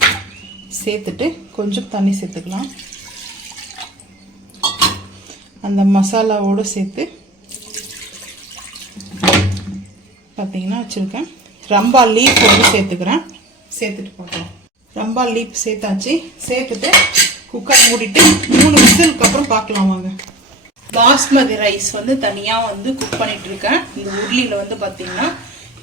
சேர்த்துட்டு கொஞ்சம் தண்ணி சேர்த்துக்கலாம். அந்த மசாலாவோடு சேர்த்து பார்த்தீங்கன்னா வச்சுருக்கேன். ரம்பா லீஃப் வந்து சேர்த்துக்கிறேன். சேர்த்துட்டு பார்க்கலாம். ரம்பா லீஃப் சேர்த்தாச்சு. சேர்த்துட்டு குக்கர் மூடிட்டு 3 விசிலுக்கு அப்புறம் பார்க்கலாம் வாங்க. பாஸ்மதி ரைஸ் வந்து தனியாக வந்து குக் பண்ணிட்டு இருக்கேன். இந்த உருளியில் வந்து பார்த்தீங்கன்னா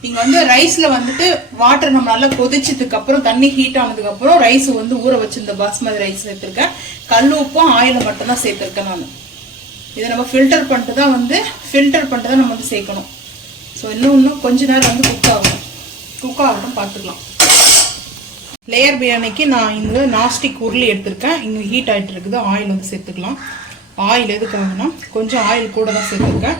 இங்கே வந்து ரைஸில் வந்துட்டு வாட்டர் நம்ம நல்லா கொதிச்சதுக்கு அப்புறம் தண்ணி ஹீட் ஆனதுக்கு அப்புறம் ரைஸ் வந்து ஊற வச்சிருந்த பாஸ்மதி ரைஸ் சேர்த்துருக்கேன். கல் உப்பும் ஆயிலும் மட்டும்தான் சேர்த்துருக்கேன் நான். இதை நம்ம ஃபில்டர் பண்ணிட்டு தான் நம்ம வந்து சேர்க்கணும். ஸோ இன்னும் கொஞ்ச நேரம் வந்து குக் ஆகட்டும் பார்த்துக்கலாம். லேயர் பிரியாணிக்கு நான் இந்த நாஸ்டிக் உருளி எடுத்திருக்கேன். இங்கே ஹீட் ஆகிட்டு இருக்குது. ஆயில் வந்து சேர்த்துக்கலாம். ஆயில் எதுக்காகனா கொஞ்சம் ஆயில் கூட தான் சேர்த்துருக்கேன்.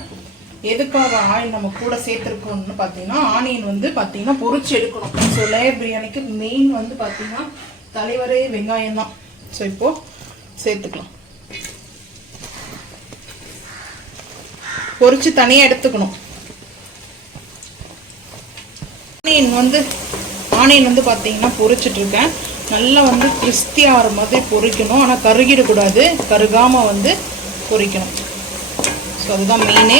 எதுக்காக ஆயில் நம்ம கூட சேர்த்துருக்கோம்னு பார்த்தீங்கன்னா ஆனியன் வந்து பார்த்தீங்கன்னா பொரிச்சு எடுக்கணும். ஸோ லேயர் பிரியாணிக்கு மெயின் வந்து பார்த்தீங்கன்னா தலைவரே வெங்காயம் தான். ஸோ இப்போது சேர்த்துக்கலாம். பொரிச்சு தனியாக எடுத்துக்கணும். ஆனியன் வந்து பார்த்தீங்கன்னா பொரிச்சிட்டு இருக்கேன். நல்லா வந்து கிறிஸ்பி ஆகிற மாதிரி பொரிக்கணும். ஆனால் கருகிடக்கூடாது. கருகாமல் வந்து பொரிக்கணும். ஸோ அதுதான் மெயினே.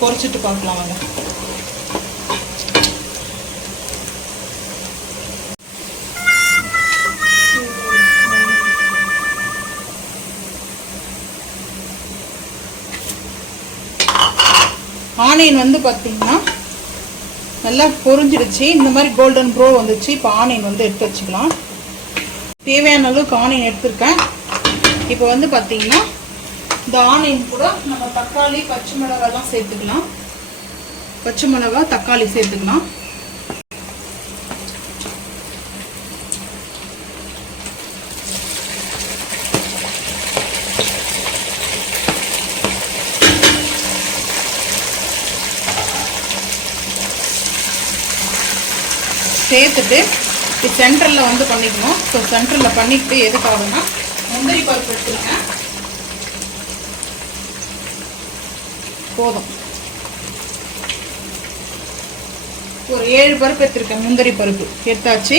பொரிச்சிட்டு பார்க்கலாம் வாங்க. ஆனியன் வந்து பார்த்தீங்கன்னா நல்லா பொரிஞ்சிடுச்சு. இந்த மாதிரி கோல்டன் ப்ரோ வந்துச்சு. இப்போ ஆனியன் வந்து எடுத்து வச்சுக்கலாம். தேவையான அளவுக்கு ஆனியன் எடுத்துருக்கேன். இப்போ வந்து பார்த்தீங்கன்னா இந்த ஆனியன் கூட நம்ம தக்காளி பச்சை மிளகாலாம் சேர்த்துக்கலாம். பச்சை மிளகா தக்காளி சேர்த்துக்கலாம். சேர்த்துட்டு இப்போ சென்டரில் வந்து பண்ணிக்கணும். ஸோ சென்டரில் பண்ணிட்டு எதுக்காகனா முந்திரி பருப்பு எடுத்துருக்கேன். போதும். ஒரு 7 பருப்பு எடுத்துருக்கேன். முந்திரி பருப்பு எடுத்தாச்சு.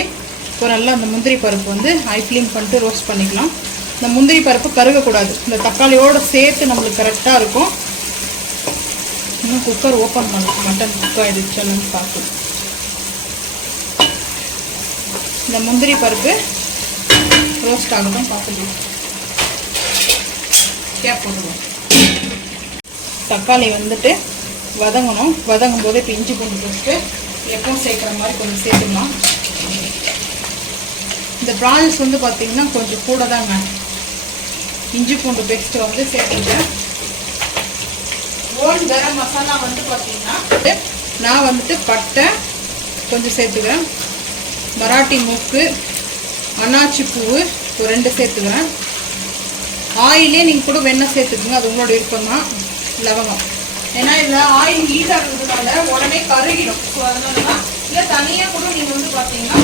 இப்போ நல்லா அந்த முந்திரி பருப்பு வந்து ஹை ஃப்ளேம் பண்ணிட்டு ரோஸ்ட் பண்ணிக்கலாம். இந்த முந்திரி பருப்பு கருகக்கூடாது. இந்த தக்காளியோடு சேர்த்து நம்மளுக்கு கரெக்டாக இருக்கும். இன்னும் குக்கர் ஓப்பன் பண்ணலாம். மட்டன் குக் ஆகிடுச்சுன்னு பார்த்து இந்த முந்திரி பருப்பு ரோஸ்ட் ஆகட்டும் பார்த்துக்கலாம். கேப் போடுவோம். தக்காளி வந்துட்டு வதங்கணும். வதங்கும் போது இப்போ இஞ்சி பூண்டு பேஸ்ட்டு எப்பவும் சேர்க்குற மாதிரி கொஞ்சம் சேர்த்துக்கலாம். இந்த ப்ரான்ஸ் வந்து பார்த்தீங்கன்னா கொஞ்சம் கூட தாங்க. இஞ்சி பூண்டு பேஸ்ட்டு வந்து சேர்த்துட்டேன். ஓன் கரம் மசாலா வந்து பார்த்தீங்கன்னா நான் வந்துட்டு பட்டை கொஞ்சம் சேர்த்துக்கிறேன். மராட்டி மூக்கு, அன்னாச்சி பூவு ஒரு 2 சேர்த்துக்கிறேன். ஆயிலே நீங்கள் கூட வெண்ணெய் சேர்த்துக்குங்க. அது உங்களோட விருப்பம் தான். லவங்கம். ஏன்னா இதில் ஆயில் ஹீட் ஆகிறதுனால உடனே கருகிடும். ஸோ அதனால தான் இல்லை தனியாக கூட நீங்கள் வந்து பார்த்தீங்கன்னா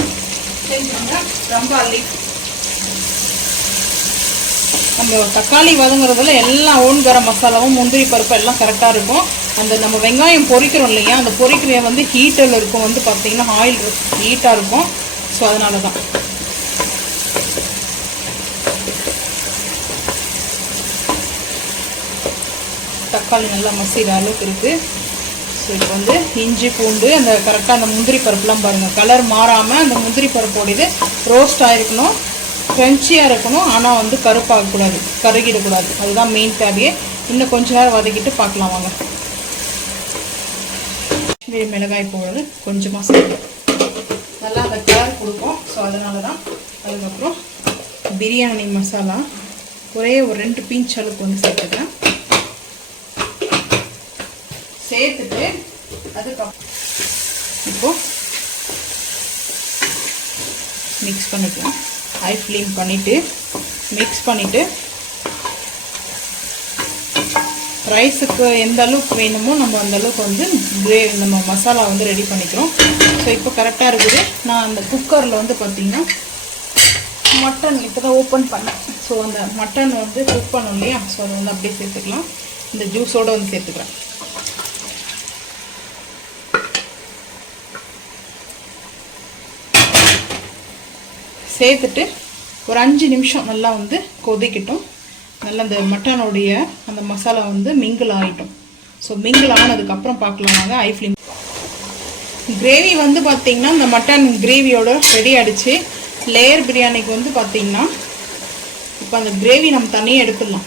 செஞ்சுருங்க. ரொம்ப அள்ளி நம்ம தக்காளி வதங்குறதுல எல்லாம் ஓன் கரம் மசாலாவும் முந்திரி பருப்பு எல்லாம் கரெக்டாக இருக்கும். அந்த நம்ம வெங்காயம் பொரிக்கிறோம் இல்லையா, அந்த பொரிக்கிற வந்து ஹீட்டில் இருக்கும். வந்து பார்த்தீங்கன்னா ஆயில் ஹீட்டாக இருக்கும். ஸோ அதனால தான் தக்காளி நல்லா மசிகிற அளவுக்கு இருக்குது. ஸோ இப்போ வந்து இஞ்சி பூண்டு அந்த கரெக்டாக அந்த முந்திரி பருப்புலாம் பாருங்கள், கலர் மாறாமல் அந்த முந்திரி பருப்போடையது ரோஸ்ட் ஆகிருக்கணும், க்ரன்ச்சியாக இருக்கணும். ஆனால் வந்து கருப்பாகக்கூடாது, கருகிடக்கூடாது. அதுதான் மெயின் தேவையே. இன்னும் கொஞ்ச நேரம் வதக்கிட்டு பார்க்கலாம் வாங்க. மிளகாய் பவுடர் கொஞ்சமாக சேர்க்கணும், நல்லா அந்த கலர் கொடுக்கும். ஸோ அதனால தான். அதுக்கப்புறம் பிரியாணி மசாலா ஒரே ஒரு 2 பிஞ்ச் அளவுக்கு வந்து சேர்த்துக்கிறேன். சேர்த்துட்டு அதுக்கப்புறம் இப்போ மிக்ஸ் பண்ணிக்கலாம். ஹை ஃப்ளேம் பண்ணிவிட்டு மிக்ஸ் பண்ணிவிட்டு ரைஸுக்கு எந்த அளவுக்கு வேணுமோ நம்ம அந்த அளவுக்கு வந்து நம்ம மசாலா வந்து ரெடி பண்ணிக்கிறோம். ஸோ இப்போ கரெக்டாக இருக்குது. நான் அந்த குக்கரில் வந்து பார்த்திங்கன்னா மட்டன் இப்போ தான் ஓப்பன் பண்ணேன். ஸோ அந்த மட்டன் வந்து குக் பண்ணோம் இல்லையா, ஸோ அதை வந்து அப்படியே சேர்த்துக்கலாம். இந்த ஜூஸோடு வந்து சேர்த்துக்கிறேன். சேர்த்துட்டு ஒரு 5 நிமிஷம் நல்லா வந்து கொதிக்கட்டும். நல்லா அந்த மட்டனுடைய அந்த மசாலா வந்து மிங்கிள் ஆகிட்டோம். ஸோ மிங்கிள் ஆனதுக்கப்புறம் பார்க்கலாம் வாங்க. ஐ ஃப்ளேம். கிரேவி வந்து பார்த்திங்கன்னா இந்த மட்டன் கிரேவியோட ரெடி ஆகிடுச்சு. லேயர் பிரியாணிக்கு வந்து பார்த்திங்கன்னா இப்போ அந்த கிரேவி நம்ம தனியாக எடுத்துடலாம்.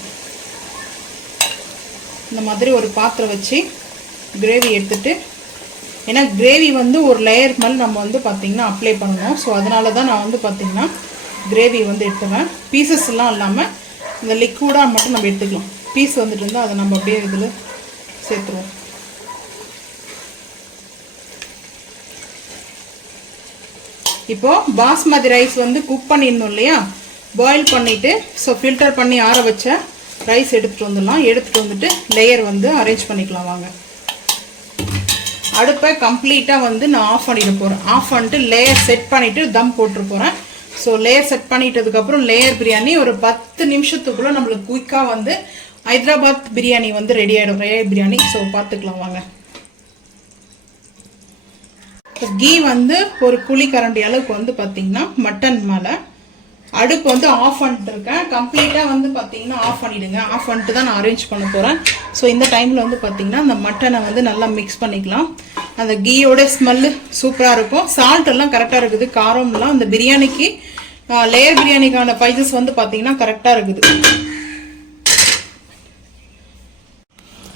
இந்த மாதிரி ஒரு பாத்திரம் வச்சு கிரேவி எடுத்துட்டு, ஏன்னா கிரேவி வந்து ஒரு லேயர் மேலே நம்ம வந்து பார்த்திங்கன்னா அப்ளை பண்ணணும். ஸோ அதனால தான் நான் வந்து பார்த்திங்கன்னா கிரேவி வந்து எடுத்துவேன். பீசஸ் எல்லாம் இல்லாமல் இந்த லிக்விடாக மட்டும் நம்ம எடுத்துக்கலாம். பீஸ் வந்துட்டு இருந்தால் அதை நம்ம அப்படியே இதில் சேர்த்துருவோம். இப்போது பாஸ்மதி ரைஸ் வந்து குக் பண்ணிடணும் இல்லையா, பாயில் பண்ணிவிட்டு ஸோ ஃபில்டர் பண்ணி ஆற வச்ச ரைஸ் எடுத்துகிட்டு வந்துடலாம். எடுத்துகிட்டு வந்துட்டு லேயர் வந்து அரேஞ்ச் பண்ணிக்கலாம் வாங்க. அடுப்பை கம்ப்ளீட்டாக வந்து நான் ஆஃப் பண்ணிட போகிறேன். ஆஃப் பண்ணிட்டு லேயர் செட் பண்ணிவிட்டு தம் போட்டு போகிறேன். ஸோ லேயர் செட் பண்ணிட்டதுக்கப்புறம் லேயர் பிரியாணி ஒரு 10 நிமிஷத்துக்குள்ளே நம்மளுக்கு குயிக்காக வந்து ஹைதராபாத் பிரியாணி வந்து ரெடி ஆகிடும், லேயர் பிரியாணி. ஸோ பார்த்துக்கலாம் வாங்க. கீ வந்து ஒரு குழி கரண்டி அளவுக்கு வந்து பார்த்திங்கன்னா மட்டன் மேலே அடுப்பு வந்து ஆஃப் பண்ணிட்டு இருக்கேன். கம்ப்ளீட்டாக வந்து பார்த்திங்கன்னா ஆஃப் பண்ணிவிடுங்க. ஆஃப் பண்ணிட்டு தான் நான் அரேஞ்ச் பண்ண போகிறேன். ஸோ இந்த டைமில் வந்து பார்த்திங்கன்னா அந்த மட்டனை வந்து நல்லா மிக்ஸ் பண்ணிக்கலாம். அந்த கீயோட ஸ்மெல்லு சூப்பராக இருக்கும். சால்ட் எல்லாம் கரெக்டாக இருக்குது, காரம்லாம் அந்த பிரியாணிக்கு லேயர் பிரியாணிக்கான ஸ்பைசஸ் வந்து பார்த்திங்கன்னா கரெக்டாக இருக்குது.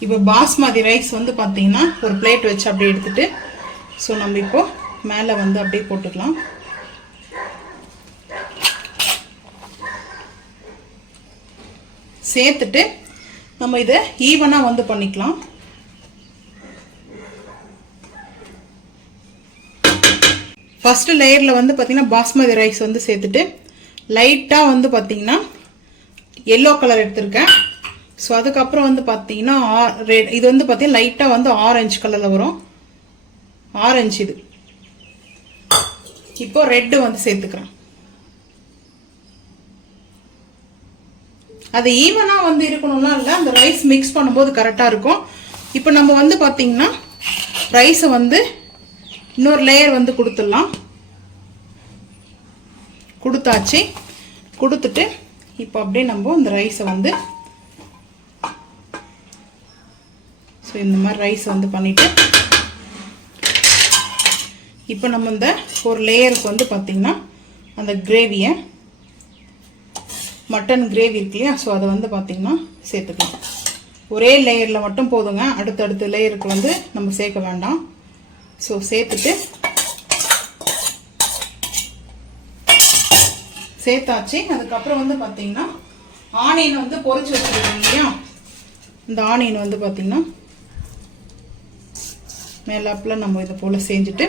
இப்போ பாஸ்மதி ரைஸ் வந்து பார்த்திங்கன்னா ஒரு பிளேட் வச்சு அப்படியே எடுத்துகிட்டு ஸோ நம்ம இப்போது மேலே வந்து அப்படியே போட்டுக்கலாம். சேர்த்துட்டு நம்ம இதை ஈவனாக வந்து பண்ணிக்கலாம். ஃபர்ஸ்ட் லேயரில் வந்து பார்த்திங்கன்னா பாஸ்மதி ரைஸ் வந்து சேர்த்துட்டு லைட்டாக வந்து பார்த்திங்கன்னா எல்லோ கலர் எடுத்திருக்கேன். ஸோ அதுக்கப்புறம் வந்து பார்த்திங்கன்னா இது வந்து பார்த்திங்கன்னா லைட்டாக வந்து ஆரஞ்சு கலரில் வரும். ஆரஞ்சு இது. இப்போ ரெட்டு வந்து சேர்த்துக்கிறேன். அது ஈவனாக வந்து இருக்கணும்னா இல்லை, அந்த ரைஸ் மிக்ஸ் பண்ணும்போது கரெக்டாக இருக்கும். இப்போ நம்ம வந்து பார்த்திங்கன்னா ரைஸை வந்து இன்னொரு லேயர் வந்து கொடுத்துடலாம். கொடுத்தாச்சு. கொடுத்துட்டு இப்போ அப்படியே நம்ம இந்த ரைஸை வந்து ஸோ இந்த மாதிரி ரைஸ் வந்து பண்ணிவிட்டு இப்போ நம்ம இந்த ஒரு லேயருக்கு வந்து பார்த்திங்கன்னா அந்த கிரேவியை மட்டன் கிரேவி இருக்கு இல்லையா, ஸோ அதை வந்து பார்த்திங்கன்னா சேர்த்துக்கலாம். ஒரே லேயரில் மட்டும் போதுங்க, அடுத்தடுத்த லேயருக்கு வந்து நம்ம சேர்க்க வேண்டாம். ஸோ சேர்த்துட்டு சேர்த்தாச்சு. அதுக்கப்புறம் வந்து பார்த்திங்கன்னா ஆனியன் வந்து பொரிச்சு வச்சுருக்கோம் இல்லையா, இந்த ஆனியன் வந்து பார்த்திங்கன்னா மேலாப்பில் நம்ம இதை போல் செஞ்சுட்டு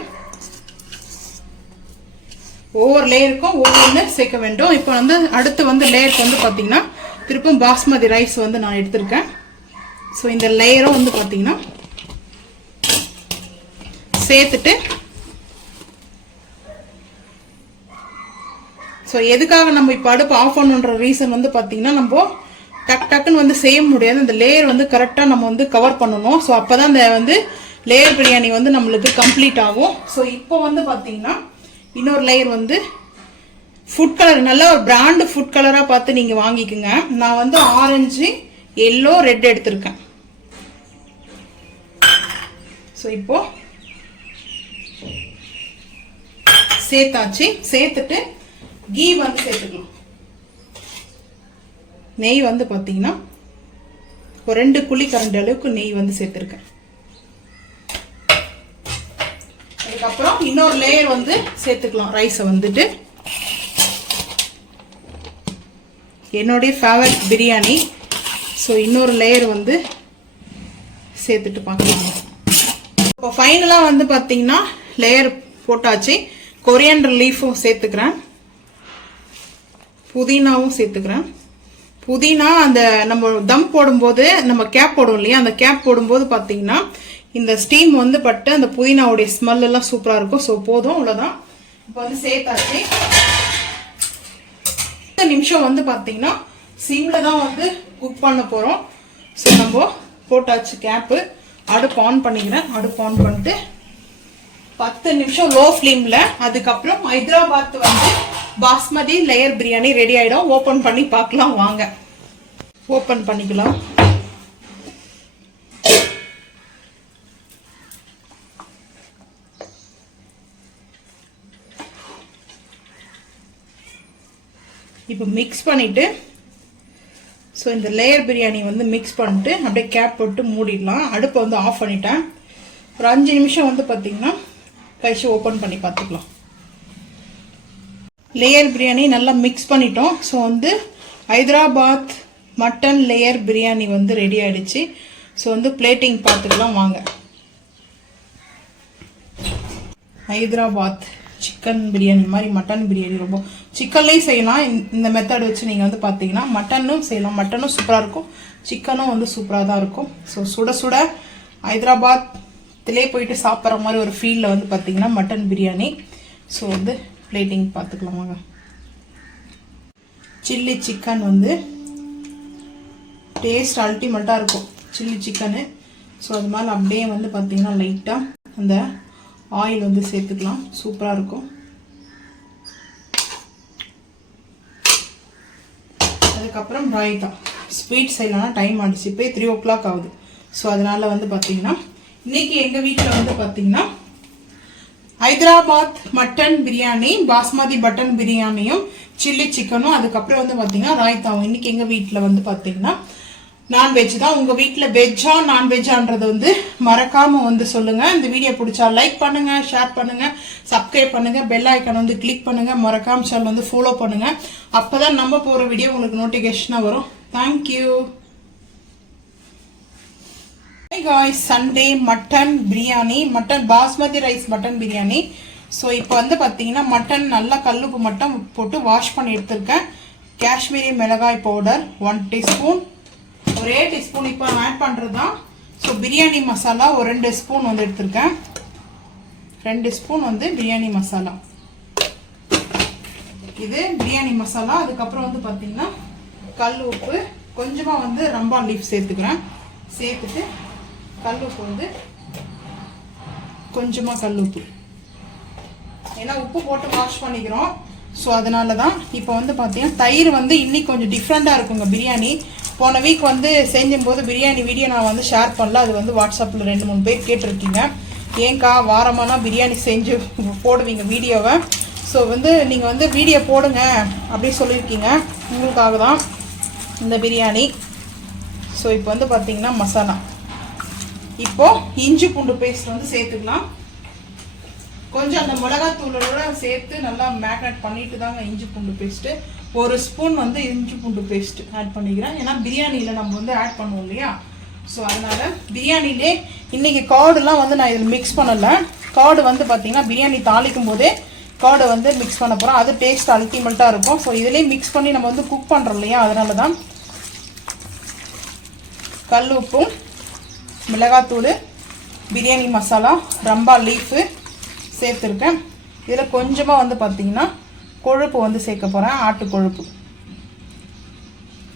ஒவ்வொரு லேயருக்கும் ஒவ்வொன்று சேர்க்க வேண்டும். இப்போ வந்து அடுத்து வந்து லேயருக்கு வந்து பார்த்திங்கன்னா திருப்பும் பாஸ்மதி ரைஸ் வந்து நான் எடுத்திருக்கேன். ஸோ இந்த லேயரும் வந்து பார்த்திங்கன்னா சேர்த்துட்டு ஸோ எதுக்காக நம்ம இப்போ அடுப்பு ஆஃப் பண்ணுன்ற ரீசன் வந்து பார்த்திங்கன்னா நம்ம டக்குன்னு வந்து செய்ய முடியாது. இந்த லேயர் வந்து கரெக்டாக நம்ம வந்து கவர் பண்ணணும். ஸோ அப்போ தான் இந்த வந்து லேயர் பிரியாணி வந்து நம்மளுக்கு கம்ப்ளீட் ஆகும். ஸோ இப்போ வந்து பார்த்திங்கன்னா இன்னொரு லேயர் வந்து ஃபுட் கலர், நல்ல ஒரு பிராண்டு ஃபுட் கலராக பார்த்து நீங்கள் வாங்கிக்கோங்க. நான் வந்து ஆரஞ்சு, எல்லோ, ரெட் எடுத்திருக்கேன். இப்போ சேர்த்தாச்சு. சேர்த்துட்டு கீ வந்து சேர்த்துக்கலாம். நெய் வந்து பார்த்தீங்கன்னா ஒரு 2 குழிக்கரண்டி அளவுக்கு நெய் வந்து சேர்த்துருக்கேன். அதுக்கப்புறம் இன்னொரு லேயர் வந்து சேர்த்துக்கலாம். ரைஸை வந்துட்டு என்னுடைய ஃபேவரட் பிரியாணி. ஸோ இன்னொரு லேயர் வந்து சேர்த்துட்டு பார்க்கலாம். இப்போ ஃபைனலாக வந்து பார்த்தீங்கன்னா லேயர் போட்டாச்சு. கொரியாண்டர் லீஃபும் சேர்த்துக்கிறேன், புதினாவும் சேர்த்துக்கிறேன். புதினா அந்த நம்ம தம் போடும்போது நம்ம கேப் போடுவோம் இல்லையா, அந்த கேப் போடும்போது பார்த்தீங்கன்னா இந்த ஸ்டீம் வந்து பட்டு அந்த புதினாவுடைய ஸ்மெல் எல்லாம் சூப்பராக இருக்கும். ஸோ போதும், அவ்வளோதான். இப்போ வந்து சேர்த்தாச்சு. 10 நிமிஷம் வந்து பார்த்தீங்கன்னா சிம்மில் தான் வந்து குக் பண்ண போகிறோம். ஸோ நம்ம போட்டாச்சு கேப்பு. அடுப்பு ஆன் பண்ணிக்கிறேன். அடுப்பு ஆன் பண்ணிட்டு 10 நிமிஷம் லோ ஃப்ளேமில். அதுக்கப்புறம் ஹைதராபாத் வந்து பாஸ்மதி லேயர் பிரியாணி ரெடி ஆகிடும். ஓப்பன் பண்ணி பார்க்கலாம் வாங்க. ஓப்பன் பண்ணிக்கலாம். இப்போ மிக்ஸ் பண்ணிட்டு ஸோ இந்த லேயர் பிரியாணி வந்து மிக்ஸ் பண்ணிட்டு அப்படியே கேப் போட்டு மூடிடலாம். அடுப்பை வந்து ஆஃப் பண்ணிட்டேன். ஒரு 5 நிமிஷம் வந்து பார்த்தீங்கன்னா கழிச்சு ஓப்பன் பண்ணி பார்த்துக்கலாம். லேயர் பிரியாணி நல்லா மிக்ஸ் பண்ணிட்டோம். ஸோ வந்து ஹைதராபாத் மட்டன் லேயர் பிரியாணி வந்து ரெடி ஆயிடுச்சு. ஸோ வந்து பிளேட்டிங் பார்த்துக்கலாம் வாங்க. ஹைதராபாத் சிக்கன் பிரியாணி மாதிரி மட்டன் பிரியாணி ரொம்ப சிக்கன்லேயும் செய்யலாம். இந்த மெத்தட் வச்சு நீங்கள் வந்து பார்த்தீங்கன்னா மட்டனும் செய்யலாம். மட்டனும் சூப்பராக இருக்கும், சிக்கனும் வந்து சூப்பராக தான் இருக்கும். ஸோ சுட சுட ஹைதராபாத்லேயே போயிட்டு சாப்பிட்ற மாதிரி ஒரு ஃபீலில் வந்து பார்த்தீங்கன்னா மட்டன் பிரியாணி. ஸோ வந்து பிளேட்டிங் பார்த்துக்கலாம் வாங்க. சில்லி சிக்கன் வந்து டேஸ்ட் அல்டிமேட்டாக இருக்கும் சில்லி சிக்கனு. ஸோ அது மாதிரி அப்படியே வந்து பார்த்தீங்கன்னா லைட்டாக அந்த ஆயில் வந்து சேர்த்துக்கலாம். சூப்பராக இருக்கும். அதுக்கப்புறம் ராய்த்தா ஸ்வீட் செய்யலாம். டைம் ஆகிடுச்சு, இப்போ 3 o'clock ஆகுது. ஸோ அதனால் வந்து பார்த்தீங்கன்னா இன்றைக்கி எங்கள் வீட்டில் வந்து பார்த்தீங்கன்னா ஹைதராபாத் மட்டன் பிரியாணி, பாஸ்மதி மட்டன் பிரியாணியும் சில்லி சிக்கனும் அதுக்கப்புறம் வந்து பார்த்தீங்கன்னா ராய்த்தாவும். இன்றைக்கி எங்கள் வீட்டில் வந்து பார்த்தீங்கன்னா நான்வெஜ் தான். உங்கள் வீட்டில் வெஜ்ஜா நான்வெஜ்ஜான்றது வந்து மறக்காமல் வந்து சொல்லுங்கள். இந்த வீடியோ பிடிச்சா லைக் பண்ணுங்கள், ஷேர் பண்ணுங்கள், சப்ஸ்கிரைப் பண்ணுங்கள், பெல் ஐக்கான் வந்து கிளிக் பண்ணுங்கள், மறக்காம சேனல் வந்து ஃபாலோ பண்ணுங்கள். அப்போ தான் நம்ம போகிற வீடியோ உங்களுக்கு நோட்டிஃபிகேஷனாக வரும். Thank you. Hi guys, Sunday mutton biryani, mutton basmati rice mutton biryani. So இப்போ வந்து பார்த்தீங்கன்னா மட்டன் நல்லா கல்லுப்பு மட்டும் போட்டு வாஷ் பண்ணி எடுத்திருக்கேன். காஷ்மீரி மிளகாய் பவுடர் 1 டீஸ்பூன், ஒரே டீஸ்பூன் இப்போ ஆட் பண்ணுறது தான். ஸோ பிரியாணி மசாலா ஒரு 2 ஸ்பூன் வந்து எடுத்திருக்கேன். 2 ஸ்பூன் வந்து பிரியாணி மசாலா. இது பிரியாணி மசாலா. அதுக்கப்புறம் வந்து பார்த்தீங்கன்னா கல் உப்பு, கொஞ்சமாக வந்து ரம்பா லீஃப் சேர்த்துக்கிறேன். சேர்த்துட்டு கல் உப்பு வந்து கொஞ்சமாக கல் உப்பு, ஏன்னா உப்பு போட்டு வாஷ் பண்ணிக்கிறோம். ஸோ அதனால தான். இப்போ வந்து பார்த்தீங்கன்னா தயிர் வந்து இன்னைக்கு கொஞ்சம் டிஃப்ரெண்ட்டாக இருக்குங்க பிரியாணி. போன வீக் வந்து செஞ்சும்போது பிரியாணி வீடியோ நான் வந்து ஷேர் பண்ணல. அது வந்து வாட்ஸ்அப்பில் 2-3 பேர் கேட்டிருக்கீங்க, ஏங்கா வாரமானா பிரியாணி செஞ்சு போடுவீங்க வீடியோவை. ஸோ வந்து நீங்கள் வந்து வீடியோ போடுங்க அப்படின்னு சொல்லியிருக்கீங்க, உங்களுக்காக தான் இந்த பிரியாணி. ஸோ இப்போ வந்து பார்த்தீங்கன்னா மசாலா, இப்போது இஞ்சி பூண்டு பேஸ்ட் வந்து சேர்த்துக்கலாம். கொஞ்சம் அந்த மிளகாத்தூளோட சேர்த்து நல்லா மேக்னேட் பண்ணிட்டு தாங்க இஞ்சி பூண்டு பேஸ்ட்டு. 1 ஸ்பூன் வந்து இஞ்சி பூண்டு பேஸ்ட் ஆட் பண்ணிக்கிறேன். ஏன்னா பிரியாணியில் நம்ம வந்து ஆட் பண்ணுவோம் இல்லையா. ஸோ அதனால் பிரியாணிலே இன்றைக்கி கார்டுலாம் வந்து நான் இதில் மிக்ஸ் பண்ணலை. கார்டு வந்து பார்த்திங்கன்னா பிரியாணி தாளிக்கும் போதே கார்டை வந்து மிக்ஸ் பண்ண போகிறோம். அது டேஸ்ட் அல்டிமேட்டாக இருக்கும். ஸோ இதிலே மிக்ஸ் பண்ணி நம்ம வந்து குக் பண்ணுறோம் இல்லையா, அதனால தான். கல் உப்பும் மிளகாத்தூள், பிரியாணி மசாலா, ரம்பா லீஃபு சேர்த்துருக்கேன். இதில் கொஞ்சமாக வந்து பார்த்திங்கன்னா கொழுப்பு வந்து சேர்க்க போகிறேன். ஆட்டு கொழுப்பு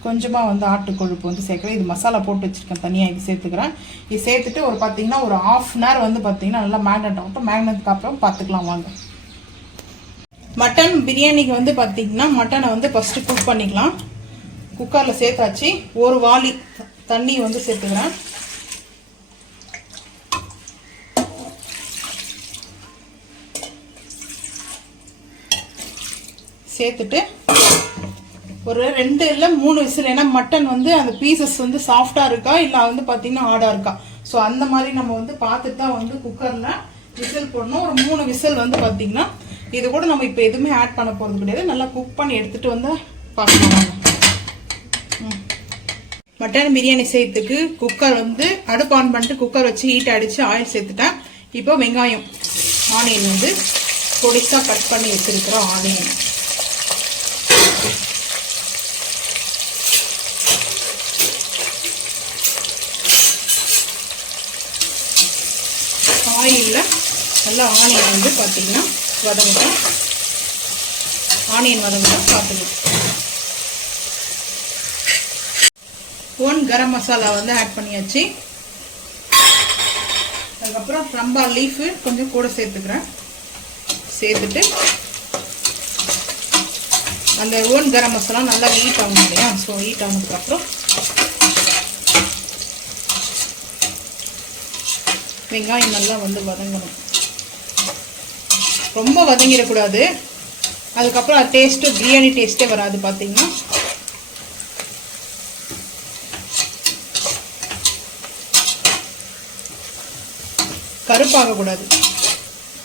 கொஞ்சமாக வந்து ஆட்டு கொழுப்பு வந்து சேர்க்குறேன். இது மசாலா போட்டு வச்சுருக்கேன் தனியாக, இது சேர்த்துக்கிறேன். இது சேர்த்துட்டு ஒரு பார்த்திங்கன்னா ஒரு 1/2 hour வந்து பார்த்திங்கன்னா நல்லா மேக்னேட் ஆகட்டும். மேக்னேட்டுக்கு அப்புறம் பார்த்துக்கலாம் வாங்க. மட்டன் பிரியாணிக்கு வந்து பார்த்திங்கன்னா மட்டனை வந்து ஃபஸ்ட்டு குக் பண்ணிக்கலாம். குக்கரில் சேர்த்தாச்சு. 1 வாளி தண்ணி வந்து சேர்த்துக்கிறேன். சேர்த்துட்டு ஒரு 2 இல்ல 3 விசில். ஏன்னா மட்டன் வந்து அந்த பீசஸ் வந்து சாஃப்டா இருக்கா இல்ல வந்து பாத்தீங்கன்னா ஹார்டா இருக்கா, ஸோ அந்த மாதிரி நம்ம வந்து பார்த்துட்டு தான் வந்து குக்கர்ல விசில் போடணும். ஒரு 3 விசில் வந்து பாத்தீங்கன்னா இது கூட நம்ம இப்போ எதுவுமே ஆட் பண்ண போறது கிடையாது. நல்லா குக் பண்ணி எடுத்துட்டு வந்து பார்க்கலாம். மட்டன் பிரியாணி செய்யறதுக்கு குக்கர் வந்து அடுப்பு ஆன் பண்ணிட்டு குக்கர் வச்சு ஹீட் அடிச்சு ஆயில் சேர்த்துட்டேன். இப்போ வெங்காயம் ஆனியன் வந்து பொடிசா கட் பண்ணி வச்சிருக்கிறோம். ஆனியன் ஆயில்ல நல்லா ஆனியன் வந்து பார்த்தீங்கன்னா வதங்கட்டும். ஆனியன் வதங்கட்டும் பார்த்துக்கலாம். 1 கரம் மசாலா வந்து ஆட் பண்ணியாச்சு. அதுக்கப்புறம் ரம்பா லீஃபு கொஞ்சம் கூட சேர்த்துக்கிறேன். சேர்த்துட்டு அந்த 1 கரம் மசாலா நல்லா ஹீட் ஆகணும் இல்லையா, ஸோ ஹீட் ஆனதுக்கப்புறம் வெங்காயம் நல்லா வந்து வதங்கணும். ரொம்ப வதங்கிடக்கூடாது, அதுக்கப்புறம் அது டேஸ்ட்டு பிரியாணி டேஸ்ட்டே வராது. பார்த்தீங்கன்னா கருப்பாகக்கூடாது,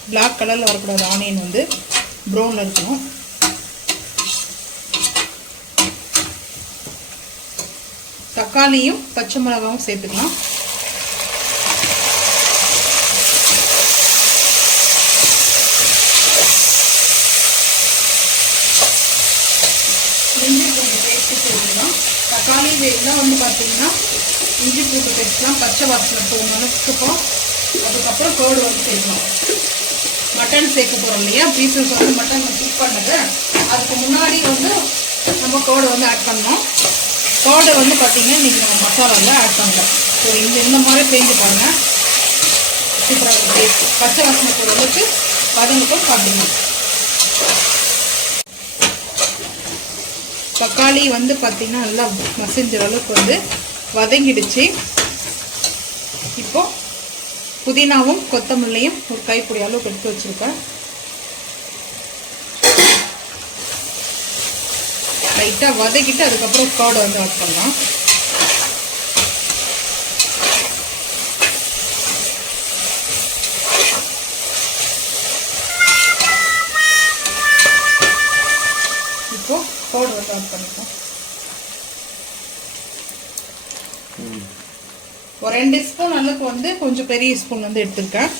பிளாக் கலரில் வரக்கூடாது. ஆனியன் வந்து ப்ரௌனில் இருக்கணும். தக்காளியும் பச்சை மிளகாவும் சேர்த்துக்கலாம். இஞ்சி பூண்டு பேஸ்ட்டு சேர்த்துக்கலாம். தக்காளி இதெல்லாம் வந்து பார்த்தீங்கன்னா இஞ்சி பூண்டு பேஸ்ட்லாம் பச்சை வாசனை போகணும். அதுக்கப்புறம் கோடு வந்து சேர்க்கணும். மட்டன் சேர்க்க போகிறோம் இல்லையா, பீசஸ் வந்து மட்டன் குக் பண்ணது, அதுக்கு முன்னாடி வந்து நம்ம கோடை வந்து ஆட் பண்ணோம். கோடை வந்து பார்த்தீங்கன்னா இன்றைக்கி நம்ம மசாலாவில் ஆட் பண்ணலாம். ஸோ இந்த மாதிரி செஞ்சு பாருங்கள், சூப்பராக டேஸ்ட். பச்சை வாசனை போகிற அளவுக்கு வதங்கட்டும். பார்த்தீங்கன்னா தக்காளி வந்து பார்த்தீங்கன்னா நல்லா மசிஞ்ச அளவுக்கு வந்து வதங்கிடுச்சு. இப்போ புதினாவும் கொத்தமல்லியும் ஒரு கைப்பிடி அளவுக்கு எடுத்து வச்சிருக்கேன். லைட்டாக வதக்கிட்டு அதுக்கப்புறம் கோடை வந்து ஆட் பண்ணலாம். இப்போ கோடை வந்து ஆட் பண்ணிப்போம். ஒரு 2 ஸ்பூன் அளவுக்கு வந்து கொஞ்சம் பெரிய ஸ்பூன் வந்து எடுத்திருக்கேன்.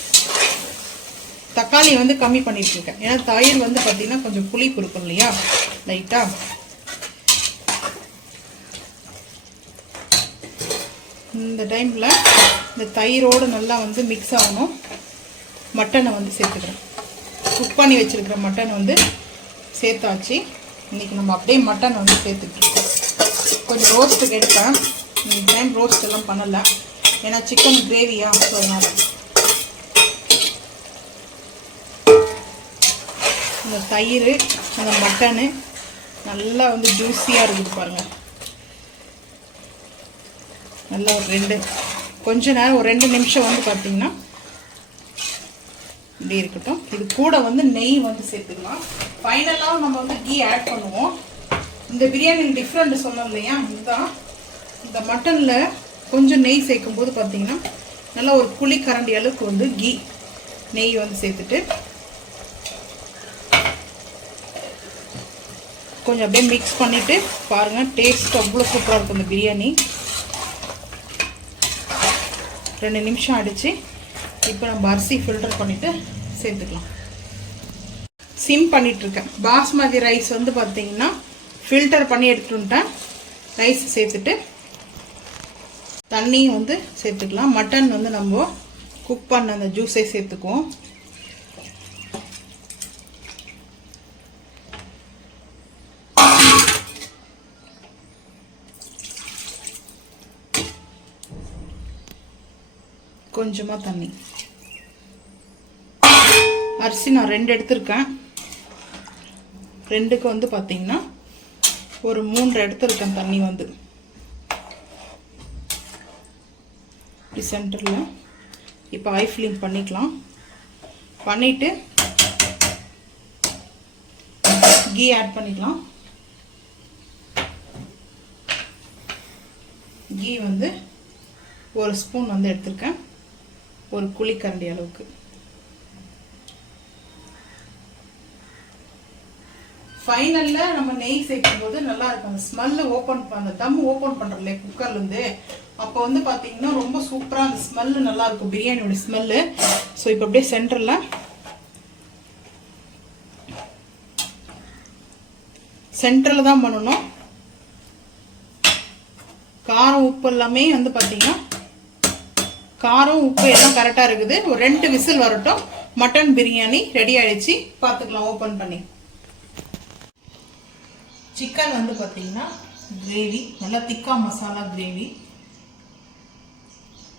தக்காளி வந்து கம்மி பண்ணிட்டு இருக்கேன், ஏன்னா தயிர் வந்து பார்த்தீங்கன்னா கொஞ்சம் புளிப்பு இருக்கும் இல்லையா, லைட்டா. இந்த டைம்ல இந்த தயிரோடு நல்லா வந்து மிக்ஸ் ஆகணும். மட்டனை வந்து சேர்த்துக்கிறேன். குக் பண்ணி வச்சிருக்கிற மட்டன் வந்து சேர்த்தாச்சு. இன்னைக்கு நம்ம அப்படியே மட்டன் வந்து சேர்த்துக்கிட்டோம். கொஞ்சம் ரோஸ்ட்டுக்கு எடுப்பேன். இந்த டைம் ரோஸ்ட் எல்லாம் பண்ணலை, ஏன்னா சிக்கன் கிரேவியா, ஸோ அதனால இந்த தயிர் அந்த மட்டனு நல்லா வந்து ஜூஸியாக இருக்குது பாருங்கள். நல்லா ஒரு கொஞ்ச நேரம் ஒரு 2 நிமிஷம் வந்து பார்த்தீங்கன்னா இப்படி இருக்கட்டும். இது கூட வந்து நெய் வந்து சேர்த்துக்கலாம். ஃபைனலாக நம்ம வந்து கீ ஆட் பண்ணுவோம். இந்த பிரியாணி டிஃப்ரெண்ட் சொன்னோம் இல்லையா, இதுதான். இந்த மட்டனில் கொஞ்சம் நெய் சேர்க்கும் போது பார்த்தீங்கன்னா நல்லா ஒரு குழி கரண்டி அளவுக்கு வந்து நெய் வந்து சேர்த்துட்டு கொஞ்சம் அப்படியே மிக்ஸ் பண்ணிவிட்டு பாருங்கள், டேஸ்ட் அவ்வளோ சூப்பராக இருக்கும் இந்த பிரியாணி. 2 நிமிஷம் ஆயிடுச்சு. இப்போ நம்ம அரிசி ஃபில்டர் பண்ணிவிட்டு சேர்த்துக்கலாம். சிம் பண்ணிகிட்ருக்கேன். பாஸ்மதி ரைஸ் வந்து பார்த்தீங்கன்னா ஃபில்டர் பண்ணி எடுத்துட்டேன். ரைஸ் சேர்த்துட்டு தண்ணியும் வந்து சேர்த்துக்கலாம். மட்டன் வந்து நம்ம குக் பண்ண அந்த ஜூஸை சேர்த்துக்குவோம். கொஞ்சமாக தண்ணி. அரிசி நான் 2 எடுத்திருக்கேன். 2க்கு வந்து பார்த்தீங்கன்னா ஒரு 3 எடுத்திருக்கேன் தண்ணி வந்து. சென்டரில் இப்போ ஐ ஃப்ளேம் பண்ணிக்கலாம். பண்ணிவிட்டு கீ ஆட் பண்ணிக்கலாம். கீ வந்து 1 ஸ்பூன் வந்து எடுத்திருக்கேன், ஒரு குழிக்கரண்டி அளவுக்கு. ஃபைனல்ல நம்ம நெய் சேர்க்கும் போது நல்லா இருக்கும். அந்த ஸ்மெல்லு அந்த தம் ஓப்பன் பண்றோம்ல குக்கர்ல இருந்து, அப்போ வந்து பாத்தீங்கன்னா ரொம்ப சூப்பரா அந்த ஸ்மெல்லு நல்லா இருக்கும், பிரியாணியோட ஸ்மெல்லு. ஸோ இப்போ அப்படியே சென்டரில் தான் பண்ணணும். காரம் உப்பு எல்லாமே வந்து பாத்தீங்கன்னா காரம் உப்பு எல்லாம் கரெக்டா இருக்குது. ஒரு 2 விசில் வரட்டும். மட்டன் பிரியாணி ரெடி ஆயிடுச்சு, பார்த்துக்கலாம் ஓப்பன் பண்ணி. சிக்கன் வந்து பார்த்தீங்கன்னா கிரேவி, நல்லா திக்கா மசாலா கிரேவி,